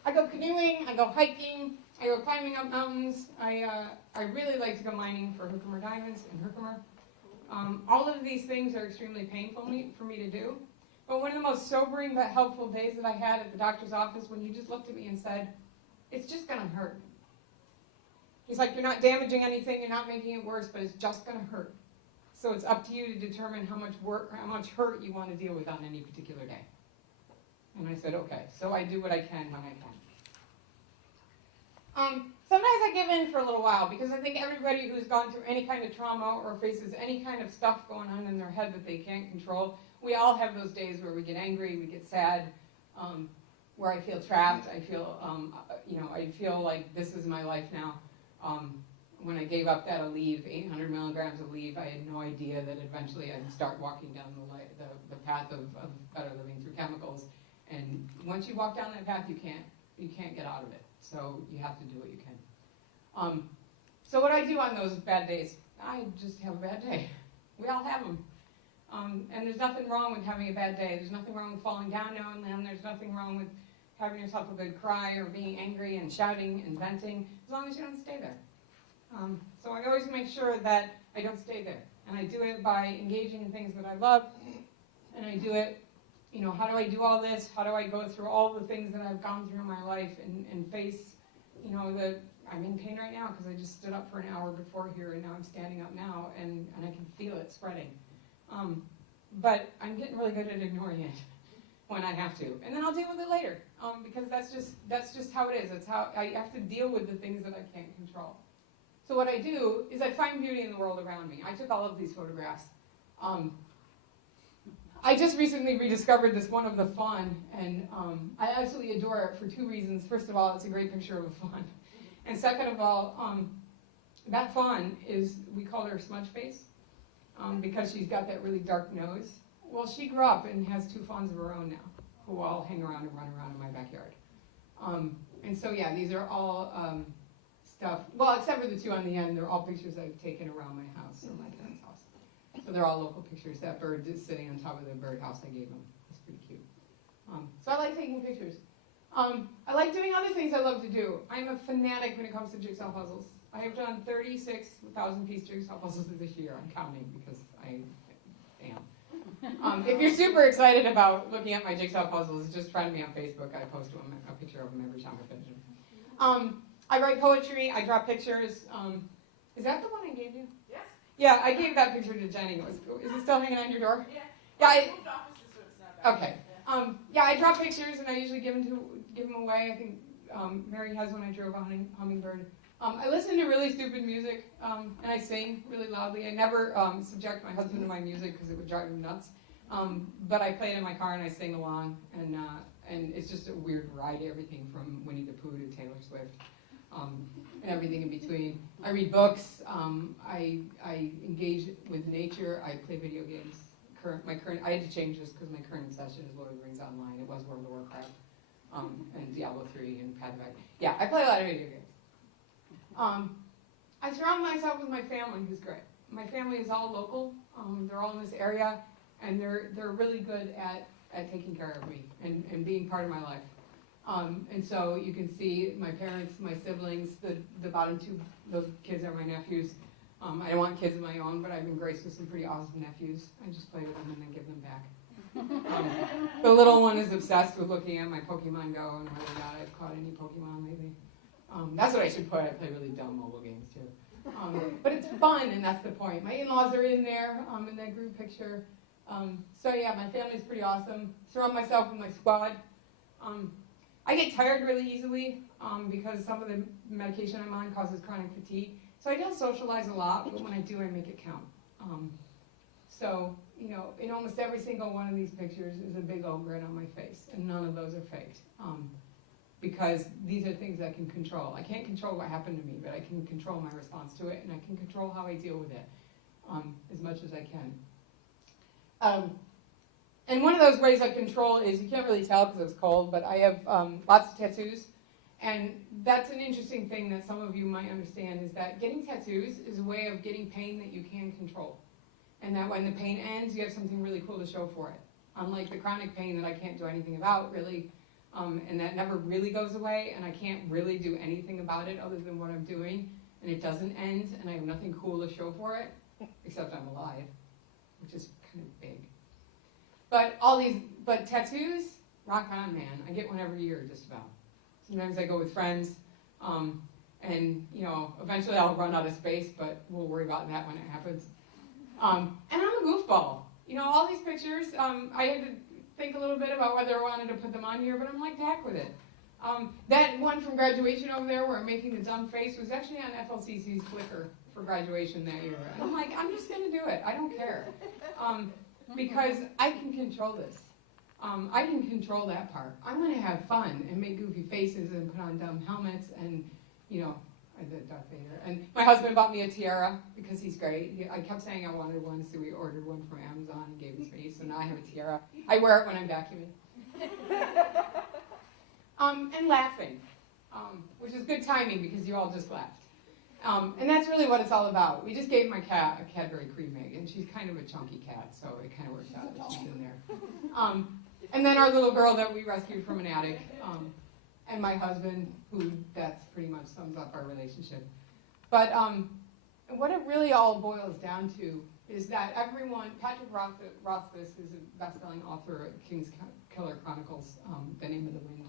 I go canoeing, I go hiking, I go climbing up mountains. I really like to go mining for Herkimer diamonds in Herkimer. All of these things are extremely painful for me to do. But one of the most sobering but helpful days that I had at the doctor's office, when he just looked at me and said, "It's just going to hurt." He's like, "You're not damaging anything, you're not making it worse, but it's just going to hurt. So it's up to you to determine how much work or how much hurt you want to deal with on any particular day." And I said, okay. So I do what I can when I can. Sometimes I give in for a little while, because I think everybody who's gone through any kind of trauma or faces any kind of stuff going on in their head that they can't control, we all have those days where we get angry, we get sad, where I feel trapped. I feel, I feel like this is my life now. When I gave up that Aleve, 800 milligrams of Aleve, I had no idea that eventually I'd start walking down the path of better living through chemicals. And once you walk down that path, you can't get out of it. So you have to do what you can. So what I do on those bad days, I just have a bad day. We all have them. And there's nothing wrong with having a bad day. There's nothing wrong with falling down now and then. There's nothing wrong with having yourself a good cry or being angry and shouting and venting, as long as you don't stay there. So I always make sure that I don't stay there. And I do it by engaging in things that I love. And I do it, how do I do all this? How do I go through all the things that I've gone through in my life and face, I'm in pain right now because I just stood up for an hour before here and now I'm standing up now and I can feel it spreading. But I'm getting really good at ignoring it when I have to. And then I'll deal with it later because that's just how it is. It's how I have to deal with the things that I can't control. So what I do is I find beauty in the world around me. I took all of these photographs. I just recently rediscovered this one of the fawn, and I absolutely adore it for 2 reasons. First of all, it's a great picture of a fawn. And second of all, that fawn we call her smudge face because she's got that really dark nose. Well, she grew up and has 2 fawns of her own now, who all hang around and run around in my backyard. And so, yeah, these are all stuff, well, except for the 2 on the end, they're all pictures I've taken around my house or my parents' house. So they're all local pictures. That bird is sitting on top of the birdhouse I gave them. It's pretty cute. So I like taking pictures. I like doing other things I love to do. I'm a fanatic when it comes to jigsaw puzzles. I have done 36,000-piece jigsaw puzzles this year. I'm counting because I am. If you're super excited about looking at my jigsaw puzzles, just friend me on Facebook. I post a picture of them every time I finish them. I write poetry. I draw pictures. Is that the one I gave you? Yes. Yeah, I gave that picture to Jenny. Is it still hanging on your door? Yeah. Yeah. I moved offices, so it's not bad. Okay. Yeah, I draw pictures and I usually give them away. I think Mary has one. I drew of a hummingbird. I listen to really stupid music and I sing really loudly. I never subject my husband to my music because it would drive him nuts. But I play it in my car and I sing along, and it's just a weird ride. Everything from Winnie the Pooh to Taylor Swift. And everything in between. I read books. I engage with nature. I play video games. I had to change this because my current obsession is Lord of the Rings Online. It was World of Warcraft, and Diablo 3 and Path of Exile. Yeah, I play a lot of video games. I surround myself with my family, who's great. My family is all local. They're all in this area, and they're really good at taking care of me and being part of my life. And so you can see my parents, my siblings, the bottom 2, those kids are my nephews. I don't want kids of my own, but I've been graced with some pretty awesome nephews. I just play with them and then give them back. The little one is obsessed with looking at my Pokemon Go and whether or not I've caught any Pokemon lately. That's what I should put. I play really dumb mobile games too. But it's fun, and that's the point. My in-laws are in there in that group picture. So yeah, my family's pretty awesome. Surround myself with my squad. I get tired really easily because some of the medication I'm on causes chronic fatigue. So I don't socialize a lot, but when I do, I make it count. So, you know, in almost every single one of these pictures is a big old grin on my face, and none of those are faked. Because these are things I can control. I can't control what happened to me, but I can control my response to it, and I can control how I deal with it as much as I can. And one of those ways I control is, you can't really tell because it's cold, but I have lots of tattoos. And that's an interesting thing that some of you might understand, is that getting tattoos is a way of getting pain that you can control. And that when the pain ends, you have something really cool to show for it. Unlike the chronic pain that I can't do anything about, really, and that never really goes away, and I can't really do anything about it other than what I'm doing, and it doesn't end, and I have nothing cool to show for it, except I'm alive, which is kind of big. But tattoos, rock on, man. I get one every year, just about. Sometimes I go with friends, and you know, eventually I'll run out of space, but we'll worry about that when it happens. And I'm a goofball. You know, all these pictures, I had to think a little bit about whether I wanted to put them on here, but I'm like, the heck with it. That one from graduation over there where I'm making the dumb face was actually on FLCC's Flickr for graduation that year. And I'm like, I'm just going to do it. I don't care. Because I can control this. I can control that part. I'm going to have fun and make goofy faces and put on dumb helmets and, you know, I did Darth Vader. And my husband bought me a tiara because he's great. I kept saying I wanted one, so we ordered one from Amazon and gave it to me. So now I have a tiara. I wear it when I'm vacuuming. And laughing, which is good timing because you all just laughed. And that's really what it's all about. We just gave my cat a Cadbury cream egg, and she's kind of a chunky cat, so it kind of works out that she's in there. And then our little girl that we rescued from an attic, and my husband, who that's pretty much sums up our relationship. But what it really all boils down to is that everyone, Patrick Rothfuss, who's a best-selling author of King's Killer Chronicles, The Name of the Wind,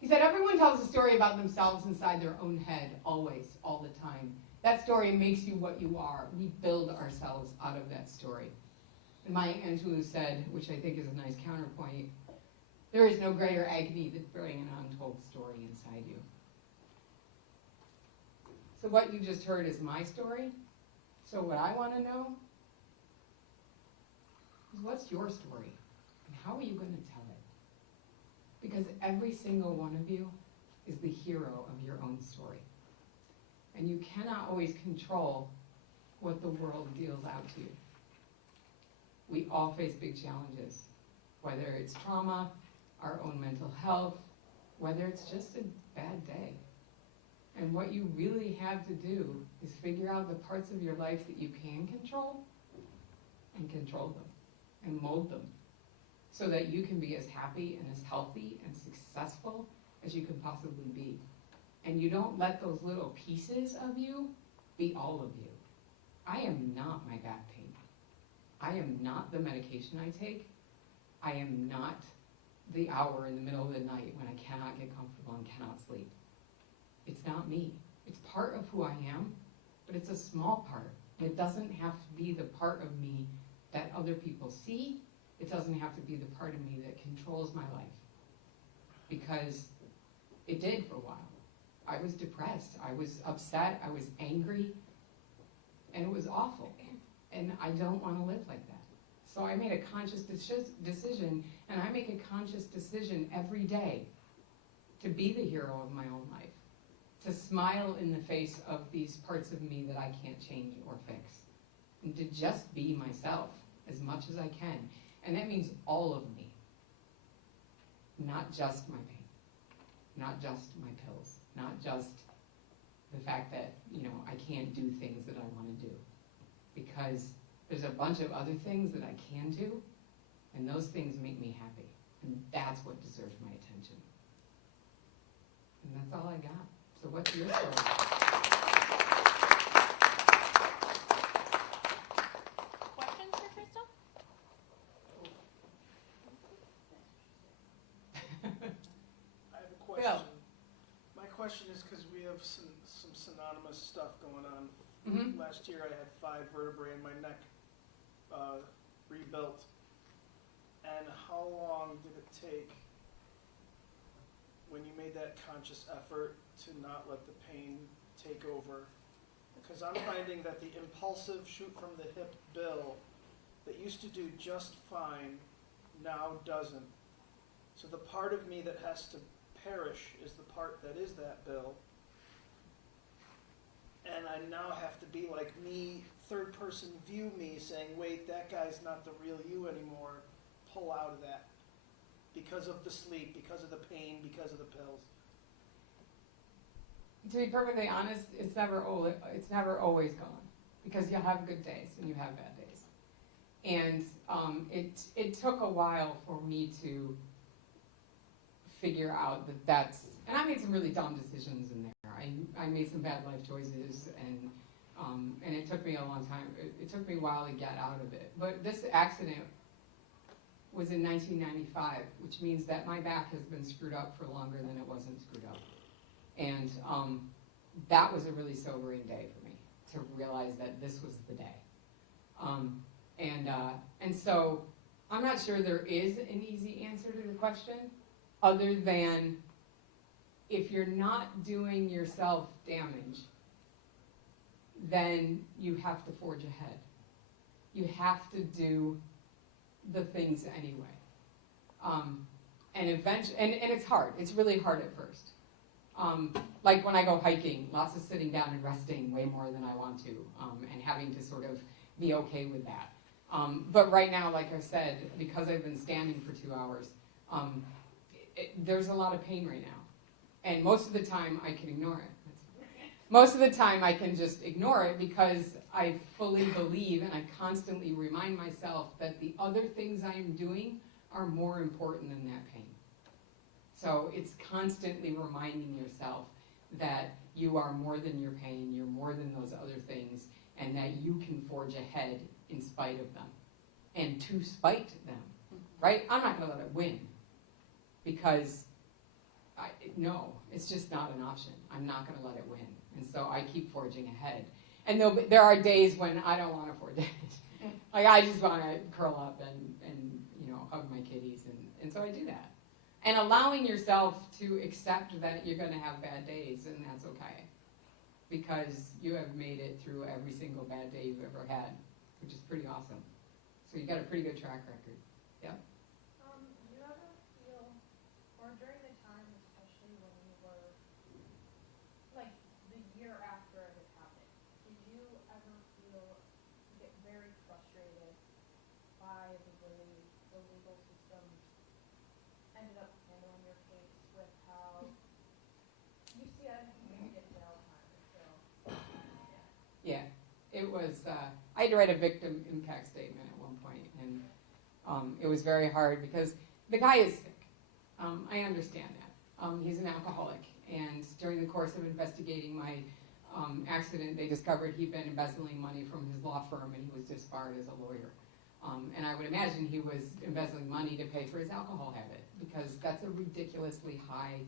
he said everyone tells a story about themselves inside their own head, always, all the time. That story makes you what you are. We build ourselves out of that story. And Maya Angelou said, which I think is a nice counterpoint, there is no greater agony than bearing an untold story inside you. So what you just heard is my story. So what I want to know is, what's your story? And how are you going to tell it? Because every single one of you is the hero of your own story. And you cannot always control what the world deals out to you. We all face big challenges, whether it's trauma, our own mental health, whether it's just a bad day. And what you really have to do is figure out the parts of your life that you can control and control them and mold them so that you can be as happy and as healthy and successful as you can possibly be. And you don't let those little pieces of you be all of you. I am not my back pain. I am not the medication I take. I am not the hour in the middle of the night when I cannot get comfortable and cannot sleep. It's not me. It's part of who I am, but it's a small part. It doesn't have to be the part of me that other people see. It doesn't have to be the part of me that controls my life. Because it did for a while. I was depressed. I was upset. I was angry. And it was awful. And I don't want to live like that. So I made a conscious decision, and I make a conscious decision every day to be the hero of my own life, to smile in the face of these parts of me that I can't change or fix, and to just be myself as much as I can. And that means all of me, not just my pain, not just my pills, not just the fact that, you know, I can't do things that I want to do, because there's a bunch of other things that I can do, and those things make me happy. And that's what deserves my attention. And that's all I got. So what's your story? Questions for Crystal? Anonymous stuff going on. Mhm. Last year I had 5 vertebrae in my neck rebuilt. And how long did it take when you made that conscious effort to not let the pain take over? Because I'm finding that the impulsive shoot from the hip bill that used to do just fine now doesn't. So the part of me that has to perish is the part that is that bill. And I now have to be like me, third person view me saying, wait, that guy's not the real you anymore. Pull out of that. Because of the sleep, because of the pain, because of the pills. To be perfectly honest, it's never always gone, because you have good days and you have bad days. And it took a while for me to figure out that that's, and I made some really dumb decisions in there. I made some bad life choices, and it took me a long time. It took me a while to get out of it. But this accident was in 1995, which means that my back has been screwed up for longer than it wasn't screwed up. And that was a really sobering day for me, to realize that this was the day. And so I'm not sure there is an easy answer to the question, other than if you're not doing yourself damage, then you have to forge ahead. You have to do the things anyway. And eventually, and it's hard. It's really hard at first. Like when I go hiking, lots of sitting down and resting way more than I want to, and having to sort of be okay with that. But right now, like I said, because I've been standing for 2 hours, there's a lot of pain right now. And most of the time I can ignore it. Most of the time I can just ignore it because I fully believe and I constantly remind myself that the other things I am doing are more important than that pain. So it's constantly reminding yourself that you are more than your pain, you're more than those other things, and that you can forge ahead in spite of them. And to spite them, right? I'm not going to let it win because, no, it's just not an option. I'm not going to let it win. And so I keep forging ahead. And there are days when I don't want to forge ahead. Like I just want to curl up and hug my kitties. And so I do that. And allowing yourself to accept that you're going to have bad days, and that's okay. Because you have made it through every single bad day you've ever had, which is pretty awesome. So you got a pretty good track record. Yeah? Do you ever feel, or during the time, especially when you were, like, the year after it happened, did you ever get very frustrated by the way the legal system ended up handling your case with how you see everything get jail time until, Yeah. It was, I had to write a victim impact statement at one point, and it was very hard because the guy is sick. I understand that. He's an alcoholic, and during the course of investigating my accident, they discovered he'd been embezzling money from his law firm, and he was disbarred as a lawyer. And I would imagine he was embezzling money to pay for his alcohol habit, because that's a ridiculously high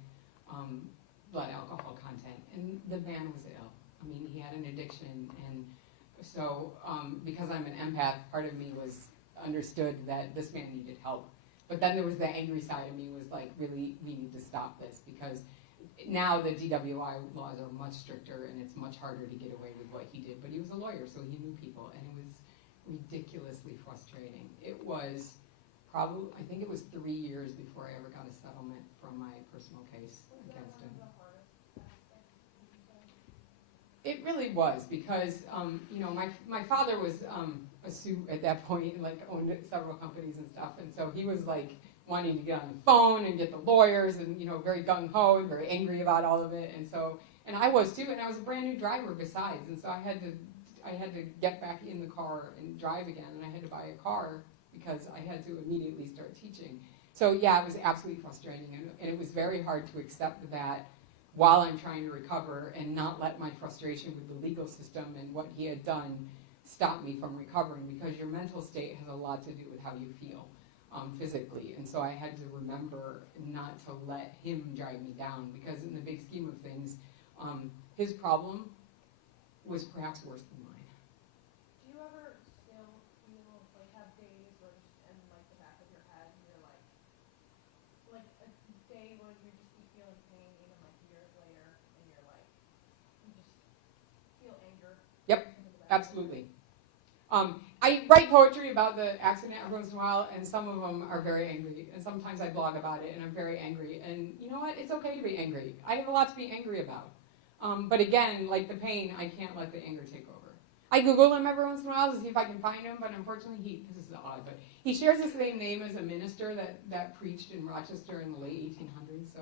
blood alcohol content. And the man was ill. I mean, he had an addiction, and so because I'm an empath, part of me was understood that this man needed help. But then there was the angry side of me was like, really, we need to stop this, because now the DWI laws are much stricter, and it's much harder to get away with what he did. But he was a lawyer, so he knew people, and it was ridiculously frustrating. It was probably, I think it was 3 years before I ever got a settlement from my personal case against him. It really was, because my father was a suit at that point, like owned several companies and stuff, and so he was like wanting to get on the phone and get the lawyers, and very gung ho and very angry about all of it, and I was too, and I was a brand new driver besides, and so I had to get back in the car and drive again, and I had to buy a car because I had to immediately start teaching. So yeah, it was absolutely frustrating, and it was very hard to accept that while I'm trying to recover, and not let my frustration with the legal system and what he had done stop me from recovering, because your mental state has a lot to do with how you feel physically. And so I had to remember not to let him drive me down, because in the big scheme of things, his problem was perhaps worse than mine. Do you ever still feel like have days where just in like the back of your head you're like a day where you just be feeling pain even like years later and you're like you just feel anger? Yep, absolutely. I write poetry about the accident every once in a while, and some of them are very angry. And sometimes I blog about it, and I'm very angry. And you know what? It's okay to be angry. I have a lot to be angry about. But again, like the pain, I can't let the anger take over. I Google him every once in a while to see if I can find him, but unfortunately, this is odd, but he shares the same name as a minister that preached in Rochester in the late 1800s.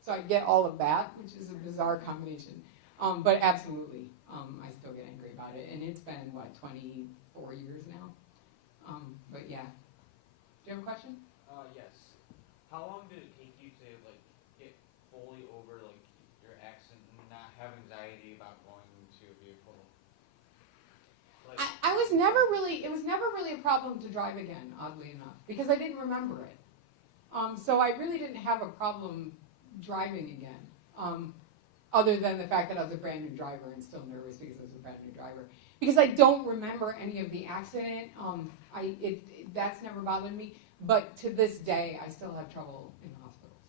So I get all of that, which is a bizarre combination. But absolutely, I still get angry about it, and it's been 24 years now. But yeah, do you have a question? Yes. How long did it take you to get fully over your accident and not have anxiety about going to a vehicle? I was never really. It was never really a problem to drive again, oddly enough, because I didn't remember it. So I really didn't have a problem driving again. Other than the fact that I was a brand new driver and still nervous because I was a brand new driver. Because I don't remember any of the accident, that's never bothered me. But to this day, I still have trouble in hospitals.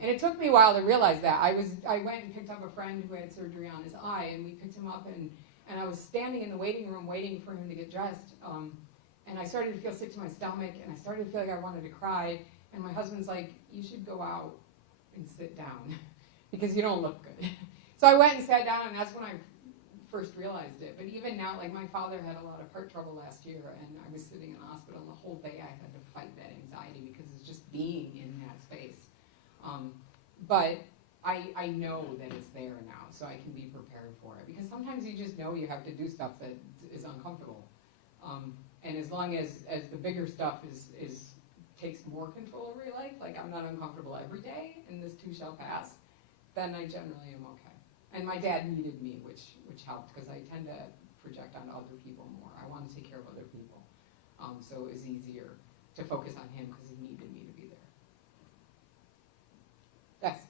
And it took me a while to realize that. I went and picked up a friend who had surgery on his eye, and we picked him up, and I was standing in the waiting room waiting for him to get dressed. And I started to feel sick to my stomach, and I started to feel like I wanted to cry. And my husband's like, "You should go out and sit down." Because you don't look good. So I went and sat down, and that's when I first realized it. But even now, my father had a lot of heart trouble last year, and I was sitting in the hospital, and the whole day I had to fight that anxiety because it's just being in that space. But I know that it's there now, so I can be prepared for it. Because sometimes you just know you have to do stuff that is uncomfortable. And as long as the bigger stuff takes more control over your life, I'm not uncomfortable every day, and this too shall pass, then I generally am okay. And my dad needed me, which helped, because I tend to project onto other people more. I want to take care of other people. So it was easier to focus on him because he needed me to be there. Yes?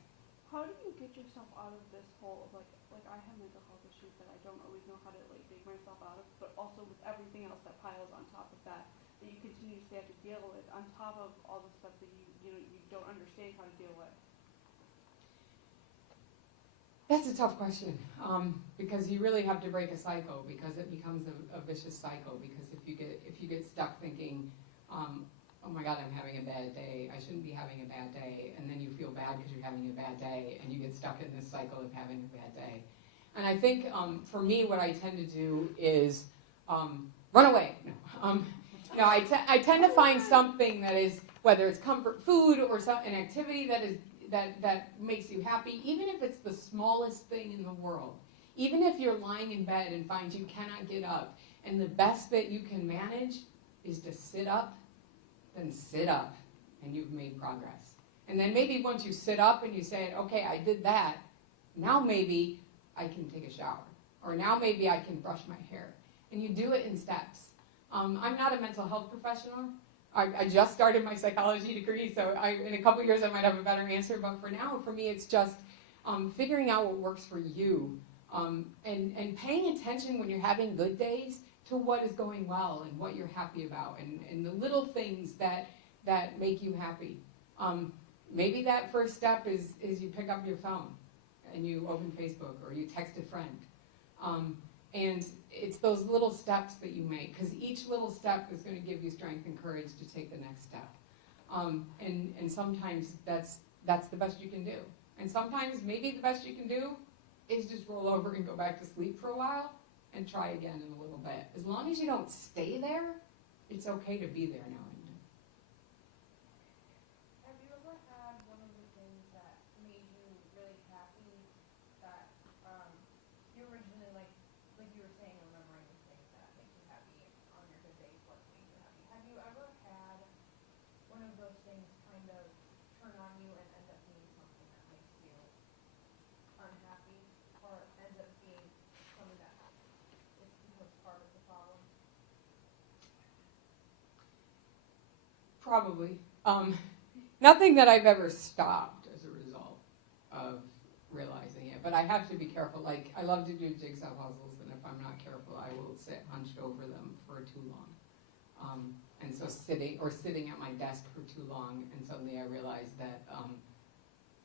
How do you get yourself out of this hole of I have mental health issues that I don't always know how to dig myself out of, but also with everything else that piles on top of that you continuously have to deal with, on top of all the stuff that you don't understand how to deal with? That's a tough question, because you really have to break a cycle, because it becomes a vicious cycle. Because if you get stuck thinking, oh my God, I'm having a bad day, I shouldn't be having a bad day, and then you feel bad because you're having a bad day, and you get stuck in this cycle of having a bad day. And I think for me, what I tend to do is run away. No, I tend to find something that is, whether it's comfort food or an activity that makes you happy, even if it's the smallest thing in the world. Even if you're lying in bed and find you cannot get up, and the best that you can manage is to sit up, then sit up, and you've made progress. And then maybe once you sit up and you say, okay, I did that, now maybe I can take a shower, or now maybe I can brush my hair. And you do it in steps. I'm not a mental health professional. I just started my psychology degree, so in a couple years I might have a better answer, but for now, for me, it's just figuring out what works for you, and paying attention when you're having good days to what is going well and what you're happy about, and the little things that make you happy. Maybe that first step is you pick up your phone and you open Facebook, or you text a friend. And it's those little steps that you make, because each little step is going to give you strength and courage to take the next step. And sometimes that's the best you can do. And sometimes maybe the best you can do is just roll over and go back to sleep for a while and try again in a little bit. As long as you don't stay there, it's okay to be there now and then. Have you ever had one of the things that made you really happy that you originally like you were saying, remembering the things that make you happy on your good days, what makes you happy? Have you ever had one of those things kind of turn on you and end up being something that makes you unhappy, or ends up being something that becomes part of the problem? Probably. Nothing that I've ever stopped as a result of realizing it. but I have to be careful. Like, I love to do jigsaw puzzles, and if I'm not careful, I will sit hunched over them for too long. And so sitting at my desk for too long, and suddenly I realized that,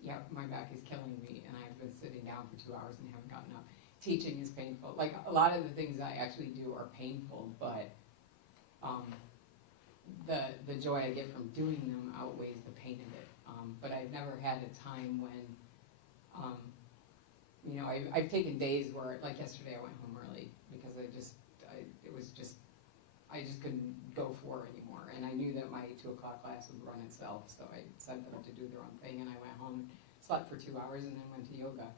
yeah, my back is killing me, and I've been sitting down for 2 hours and haven't gotten up. Teaching is painful. Like, a lot of the things I actually do are painful, but the joy I get from doing them outweighs the pain of it. But I've never had a time when, I've taken days where, like yesterday, I went home early because I just couldn't go for it anymore. And I knew that my 2 o'clock class would run itself, so I sent them to do their own thing, and I went home, slept for 2 hours, and then went to yoga.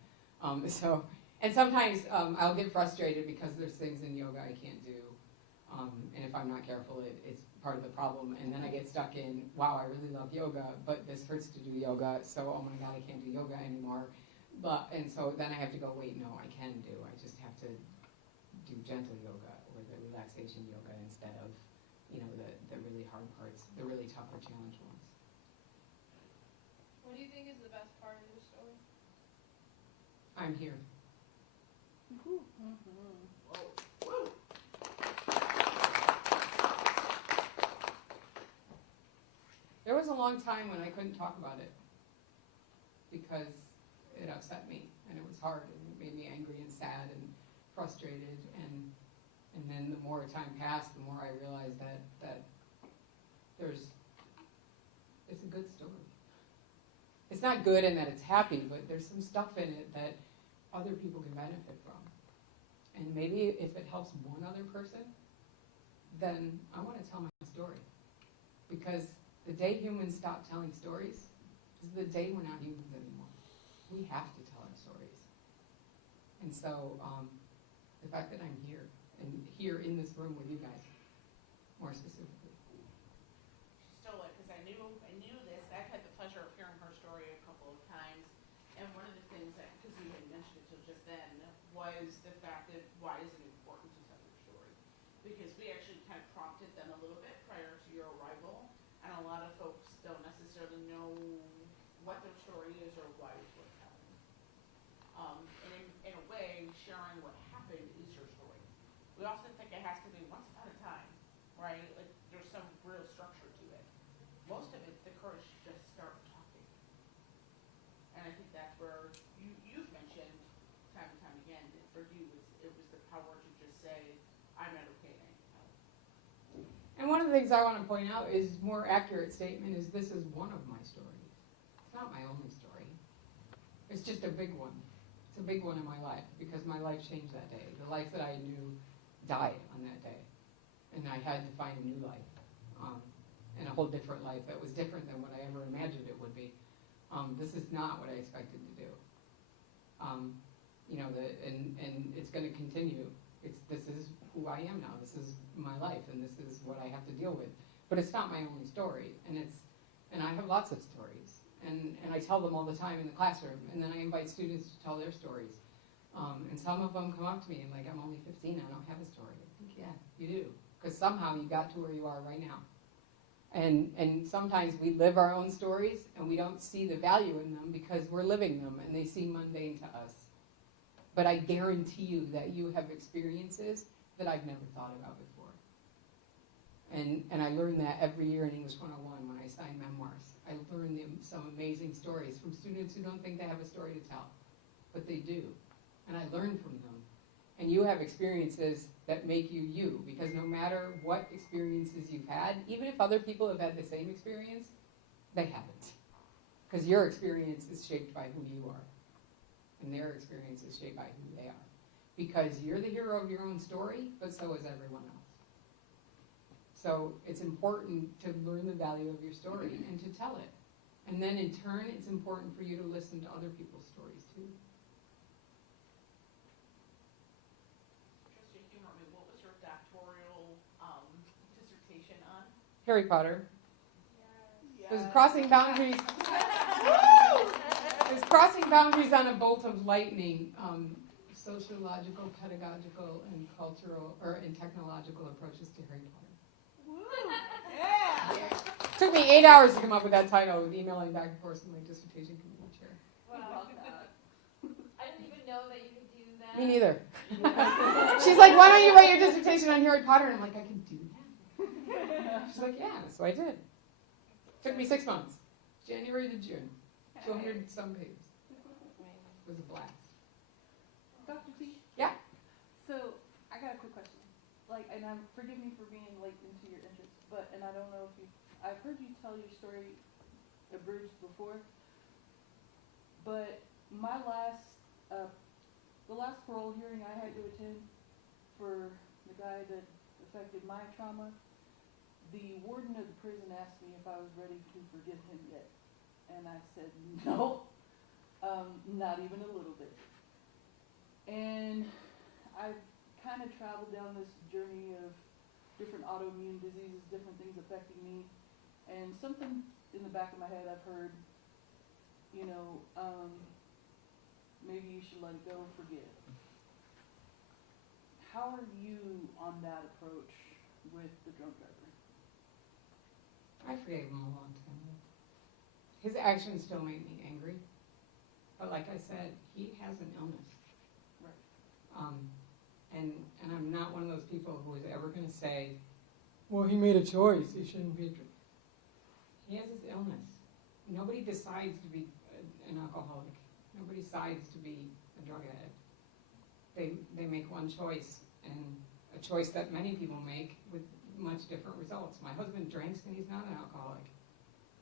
And sometimes I'll get frustrated because there's things in yoga I can't do. And if I'm not careful, it's part of the problem. And then I get stuck in, wow, I really love yoga, but this hurts to do yoga, so oh my God, I can't do yoga anymore. And so then I have to go, wait, no, I can do. I just have to do gentle yoga or the relaxation yoga instead of, the really hard parts, the really tough or challenged ones. What do you think is the best part of your story? I'm here. There was a long time when I couldn't talk about it because it upset me and it was hard and it made me angry and sad and frustrated, and then the more time passed, the more I realized that it's a good story. It's not good in that it's happy, but there's some stuff in it that other people can benefit from. And maybe if it helps one other person, then I want to tell my story. Because the day humans stop telling stories is the day we're not humans anymore. We have to tell our stories. And so the fact that I'm here, and here in this room with you guys, more specifically. She stole it because I knew this. I've had the pleasure of hearing her story a couple of times. And one of the things that, because you had mentioned it till just then, was the fact that why is it important to tell your story? Because we actually kind of prompted them a little bit prior to your arrival, and a lot of folks don't necessarily know what their story is or why it's worth telling. And in a way, sharing what happened is your story. We often think it has to be once upon a time, right? Like there's some real structure to it. Most of it's the courage to just start talking. And I think that's where you've mentioned time and time again that for you it was the power to just say, I'm not okay and I can help. And one of the things I want to point out is more accurate statement is this is one of my stories. It's not my only story. It's just a big one. It's a big one in my life because my life changed that day. The life that I knew died on that day. And I had to find a new life. And a whole different life that was different than what I ever imagined it would be. This is not what I expected to do. And it's going to continue. This is who I am now. This is my life, and this is what I have to deal with. But it's not my only story, and I have lots of stories, and I tell them all the time in the classroom, and then I invite students to tell their stories. And some of them come up to me and like, I'm only 15, I don't have a story. I think, yeah, you do, because somehow you got to where you are right now. And sometimes we live our own stories and we don't see the value in them because we're living them and they seem mundane to us. But I guarantee you that you have experiences that I've never thought about before. And I learn that every year in English 101 when I sign memoirs. I learn some amazing stories from students who don't think they have a story to tell, but they do. And I learn from them. And you have experiences that make you you, because no matter what experiences you've had, even if other people have had the same experience, they haven't. Because your experience is shaped by who you are. And their experience is shaped by who they are. Because you're the hero of your own story, but so is everyone else. So it's important to learn the value of your story and to tell it. And then in turn, it's important for you to listen to other people's stories too. Just to humor me, what was your doctoral dissertation on? Harry Potter. Yes. It was crossing boundaries. It was crossing boundaries on a bolt of lightning. Sociological, pedagogical, and cultural, and technological approaches to Harry Potter. Yeah. It took me 8 hours to come up with that title, with emailing back and forth with my dissertation committee chair. Wow. I didn't even know that you could do that. Me neither. She's like, why don't you write your dissertation on Harry Potter? And I'm like, I can do that. She's like, yeah, so I did. Took me 6 months, January to June, 200 some pages. It was a blast. Dr. T? Yeah. So, I got a quick question. Like, and forgive me for being late into your entrance, but, and I don't know if I've heard you tell your story abridged before, but my the last parole hearing I had to attend for the guy that affected my trauma, the warden of the prison asked me if I was ready to forgive him yet. And I said, no, not even a little bit. And I've kind of traveled down this journey of different autoimmune diseases, different things affecting me. And something in the back of my head I've heard, maybe you should let it go, forgive. How are you on that approach with the drunk driver? I forgave him a long time ago. His actions still make me angry. But like I said, he has an illness. Right. And I'm not one of those people who is ever going to say, well, he made a choice. He shouldn't be a drunk. He has his illness. Nobody decides to be an alcoholic. Nobody decides to be a drug addict. They make one choice, and a choice that many people make with much different results. My husband drinks, and he's not an alcoholic.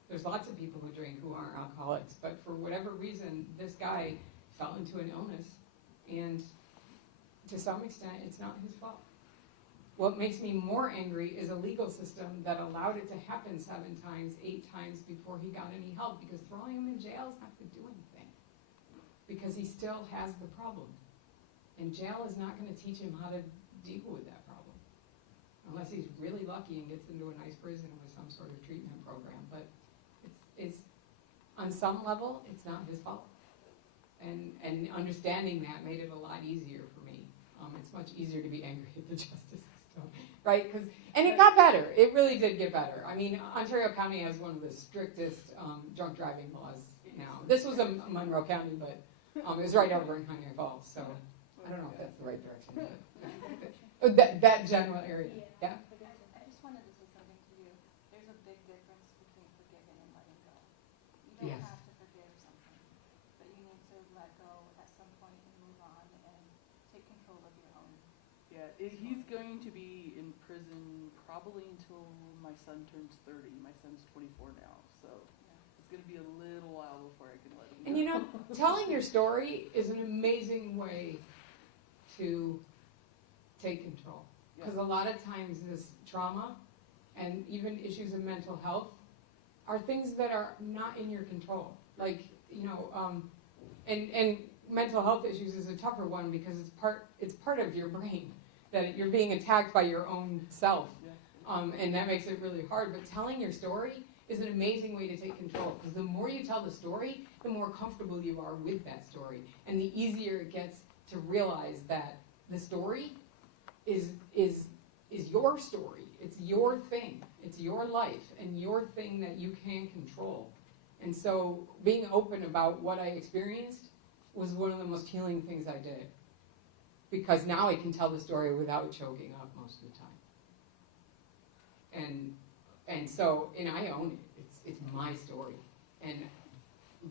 There's lots of people who drink who aren't alcoholics, but for whatever reason, this guy fell into an illness, and to some extent, it's not his fault. What makes me more angry is a legal system that allowed it to happen 7 times, 8 times before he got any help, because throwing him in jail is not going to do anything, because he still has the problem. And jail is not going to teach him how to deal with that problem, unless he's really lucky and gets into a nice prison with some sort of treatment program. But it's on some level, it's not his fault. And understanding that made it a lot easier for me. It's much easier to be angry at the justice system, right? And it got better. It really did get better. I mean, Ontario County has one of the strictest drunk driving laws now. This was a Monroe County, but it was right over in Pioneer Falls, so I don't know if that's the right direction. But that general area, yeah? I just wanted to say something to you. There's a big difference between forgiving and letting go. You don't Yes. have to forgive something, but you need to let go at some point and move on and take control of your own. Yeah, he's going to be in prison probably until my son turns 30. My son's 24 now, so it's going to be a little while before I can let him go. And telling your story is an amazing way to take control. Because a lot of times this trauma and even issues of mental health are things that are not in your control. Like, and mental health issues is a tougher one because it's part of your brain, that you're being attacked by your own self. And that makes it really hard. But telling your story is an amazing way to take control, because the more you tell the story, the more comfortable you are with that story, and the easier it gets to realize that the story is your story. It's your thing. It's your life and your thing that you can control. And so being open about what I experienced was one of the most healing things I did, because now I can tell the story without choking up most of the time. And so I own it. It's my story. And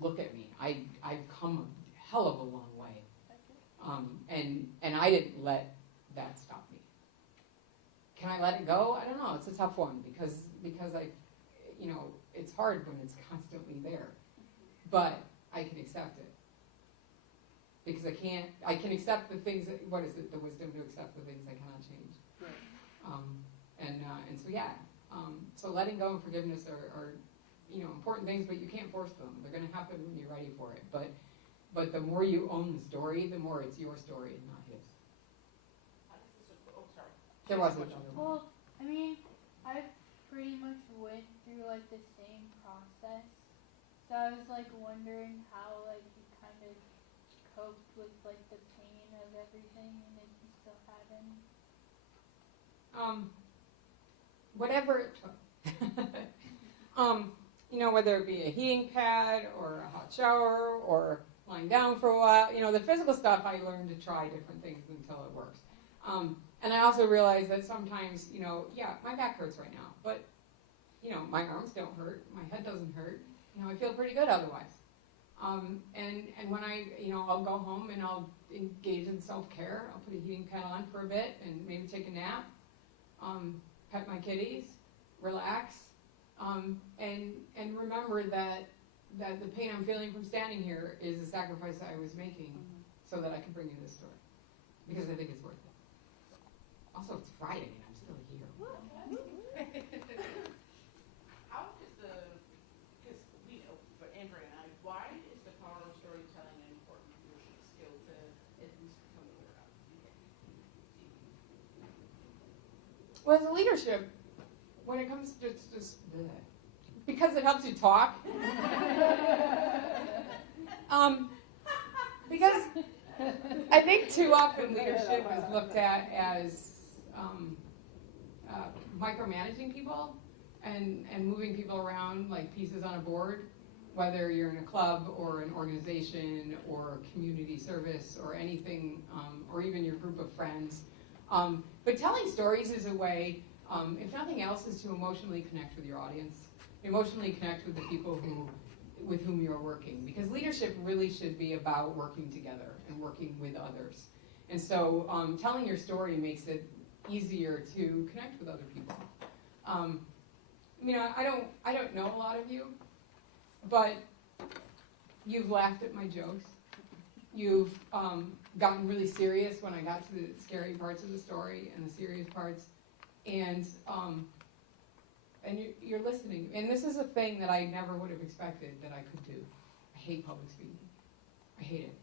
look at me. I've come a hell of a long way. And I didn't let that stop me. Can I let it go? I don't know. It's a tough one because it's hard when it's constantly there. But I can accept it. Because I can accept the things that, what is it, the wisdom to accept the things I cannot change. Right. And so yeah. So letting go and forgiveness are important things, but you can't force them. They're going to happen when you're ready for it. But the more you own the story, the more it's your story and not his. There wasn't another one. Well, I mean, I pretty much went through the same process. So I was wondering how you kind of coped with the pain of everything, and if you still had any. Whatever it took. Whether it be a heating pad or a hot shower or lying down for a while. You know, the physical stuff, I learned to try different things until it works. And I also realized that sometimes, you know, yeah, my back hurts right now, but, you know, my arms don't hurt, my head doesn't hurt. You know, I feel pretty good otherwise. And when I'll go home and I'll engage in self-care. I'll put a heating pad on for a bit and maybe take a nap, pet my kitties, relax, and remember that the pain I'm feeling from standing here is a sacrifice I was making so that I can bring you this story, because I think it's worth it. Also, it's Friday and I'm still here. How is because we know, for Andrea and I, why is the power of storytelling an important leadership skill to at least become aware of? Well, as a leadership, when it comes to just because it helps you talk. Because I think too often leadership is looked at as micromanaging people and moving people around like pieces on a board, whether you're in a club or an organization or community service or anything, or even your group of friends. But telling stories is a way, if nothing else, is to emotionally connect with your audience, emotionally connect with the people with whom you're working. Because leadership really should be about working together and working with others. And so telling your story makes it easier to connect with other people. I don't know a lot of you, but you've laughed at my jokes. You've gotten really serious when I got to the scary parts of the story and the serious parts, and you're listening. And this is a thing that I never would have expected that I could do. I hate public speaking. I hate it.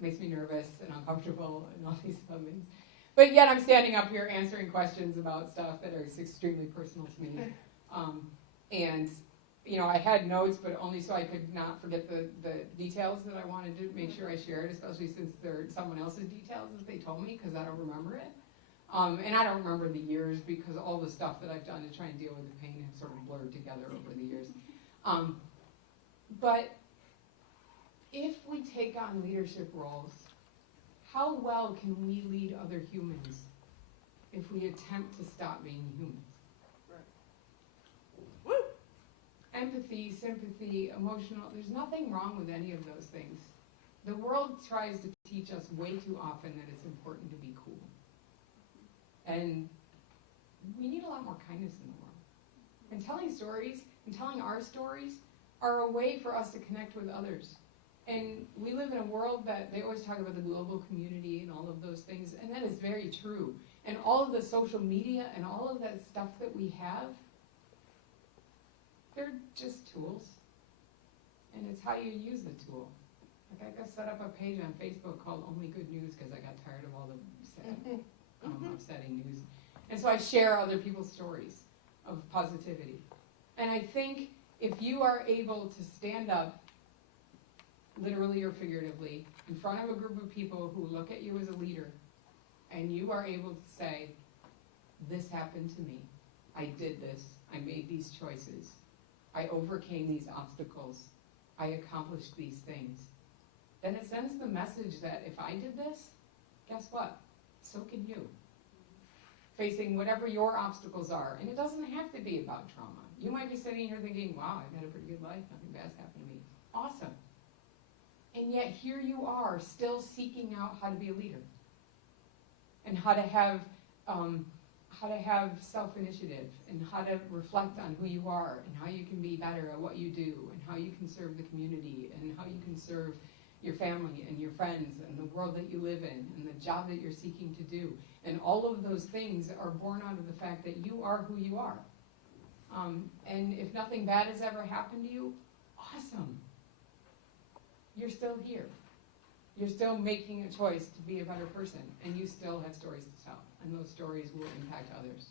Makes me nervous and uncomfortable and all these other things. But yet I'm standing up here answering questions about stuff that are extremely personal to me. And I had notes, but only so I could not forget the details that I wanted to make sure I shared, especially since they're someone else's details that they told me, because I don't remember it. And I don't remember the years, because all the stuff that I've done to try and deal with the pain have sort of blurred together over the years. But if we take on leadership roles, how well can we lead other humans if we attempt to stop being humans? Woo! Empathy, sympathy, emotional, there's nothing wrong with any of those things. The world tries to teach us way too often that it's important to be cool. And we need a lot more kindness in the world. And telling stories and telling our stories are a way for us to connect with others. And we live in a world that they always talk about the global community and all of those things, and that is very true. And all of the social media and all of that stuff that we have, they're just tools. And it's how you use the tool. Like I set up a page on Facebook called Only Good News because I got tired of all the sad, upsetting news. And so I share other people's stories of positivity. And I think if you are able to stand up, literally or figuratively, in front of a group of people who look at you as a leader, and you are able to say, this happened to me, I did this, I made these choices, I overcame these obstacles, I accomplished these things, then it sends the message that if I did this, guess what? So can you. Facing whatever your obstacles are. And it doesn't have to be about trauma. You might be sitting here thinking, wow, I've had a pretty good life, nothing bad's happened to me. Awesome. And yet here you are, still seeking out how to be a leader. And how to have self-initiative, and how to reflect on who you are, and how you can be better at what you do, and how you can serve the community, and how you can serve your family and your friends and the world that you live in and the job that you're seeking to do. And all of those things are born out of the fact that you are who you are. And if nothing bad has ever happened to you, awesome. You're still here. You're still making a choice to be a better person, and you still have stories to tell, and those stories will impact others.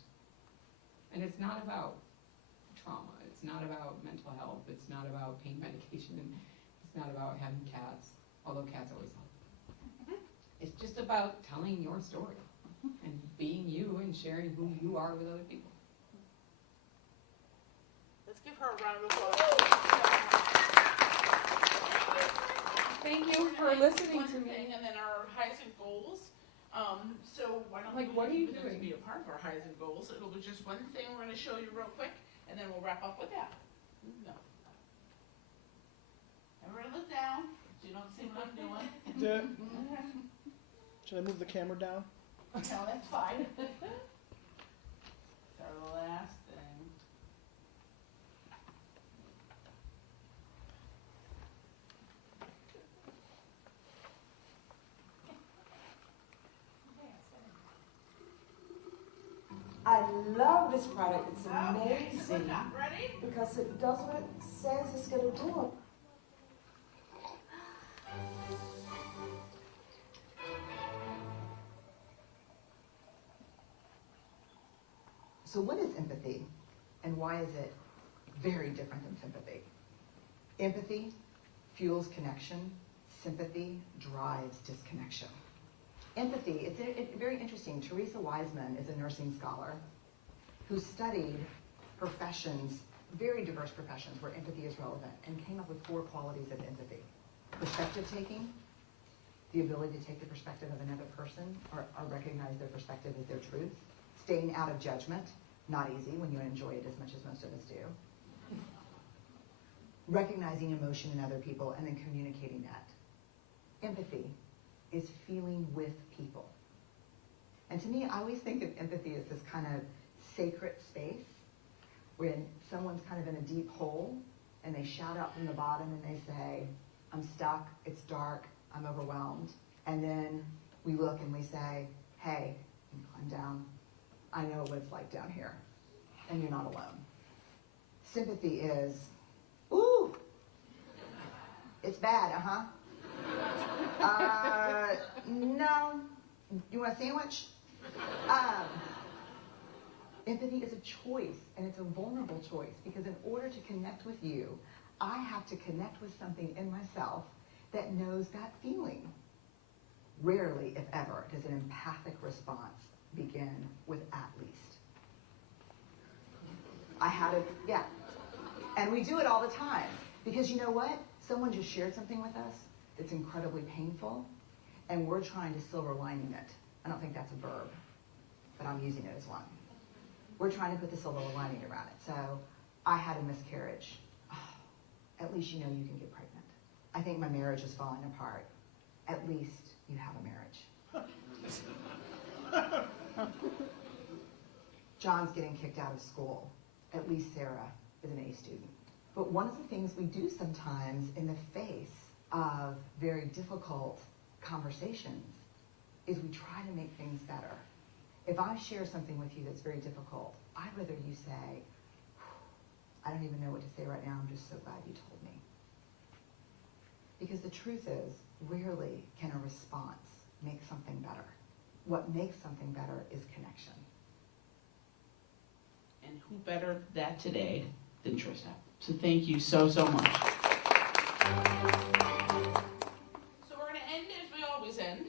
And it's not about trauma. It's not about mental health. It's not about pain medication. It's not about having cats, although cats always help. It's just about telling your story and being you and sharing who you are with other people. Let's give her a round of applause. Thank you for listening One to me. thing, and then our highs and goals. So why don't Like, we what are you consider this to doing? be a part of our highs and goals? It'll be just one thing we're going to show you real quick, and then we'll wrap up with that. No. Everybody look down so you don't see what I'm doing. Should I move the camera down? No, that's fine. So the last thing. I love this product. It's amazing Ready? because it does what it says it's going to do. So what is empathy, and why is it very different than sympathy? Empathy fuels connection. Sympathy drives disconnection. Empathy, it's very interesting. Teresa Wiseman is a nursing scholar who studied professions, very diverse professions where empathy is relevant, and came up with 4 qualities of empathy. Perspective taking, the ability to take the perspective of another person or recognize their perspective as their truth. Staying out of judgment, not easy when you enjoy it as much as most of us do. Recognizing emotion in other people and then communicating that. Empathy is feeling with people. And to me, I always think of empathy as this kind of sacred space when someone's kind of in a deep hole and they shout out from the bottom and they say, I'm stuck, it's dark, I'm overwhelmed. And then we look and we say, hey, climb down. I know what it's like down here. And you're not alone. Sympathy is, ooh, it's bad, no, you want a sandwich? Empathy is a choice, and it's a vulnerable choice, because in order to connect with you, I have to connect with something in myself that knows that feeling. Rarely, if ever, does an empathic response begin with at least. And we do it all the time, because you know what? Someone just shared something with us that's incredibly painful, and we're trying to silver lining it. I don't think that's a verb, but I'm using it as one. We're trying to put the silver lining around it. So, I had a miscarriage. Oh, at least you know you can get pregnant. I think my marriage is falling apart. At least you have a marriage. John's getting kicked out of school. At least Sarah is an A student. But one of the things we do sometimes in the face of very difficult conversations is we try to make things better. If I share something with you that's very difficult, I'd rather you say, I don't even know what to say right now, I'm just so glad you told me. Because the truth is, rarely can a response make something better. What makes something better is connection. And who better that today than Trista? So thank you so much. So we're going to end as we always end.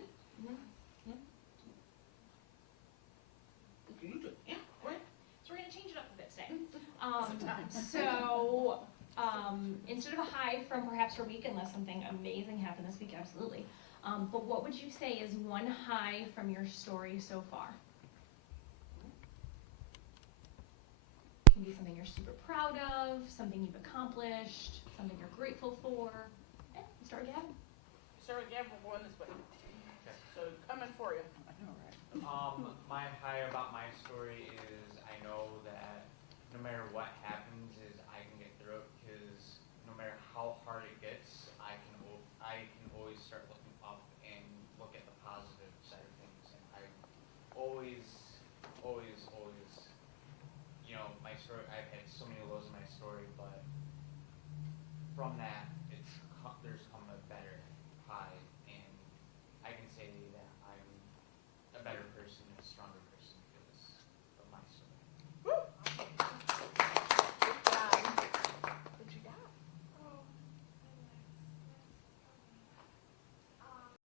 Yeah, right. So we're going to change it up a bit today. Instead of a high from perhaps your week, unless something amazing happened this week, absolutely. But what would you say is one high from your story so far? It can be something you're super proud of, something you've accomplished, something you're grateful for. Okay, we'll start with Gavin. Start with Gavin, we're going this way. So coming for you. I know, right? My high about my story is I know that no matter what happens is I can get through it, because no matter how hard it gets, I can always start looking up and look at the positive side of things. And I always, you know, my story, I've had so many lows in my story, but from that,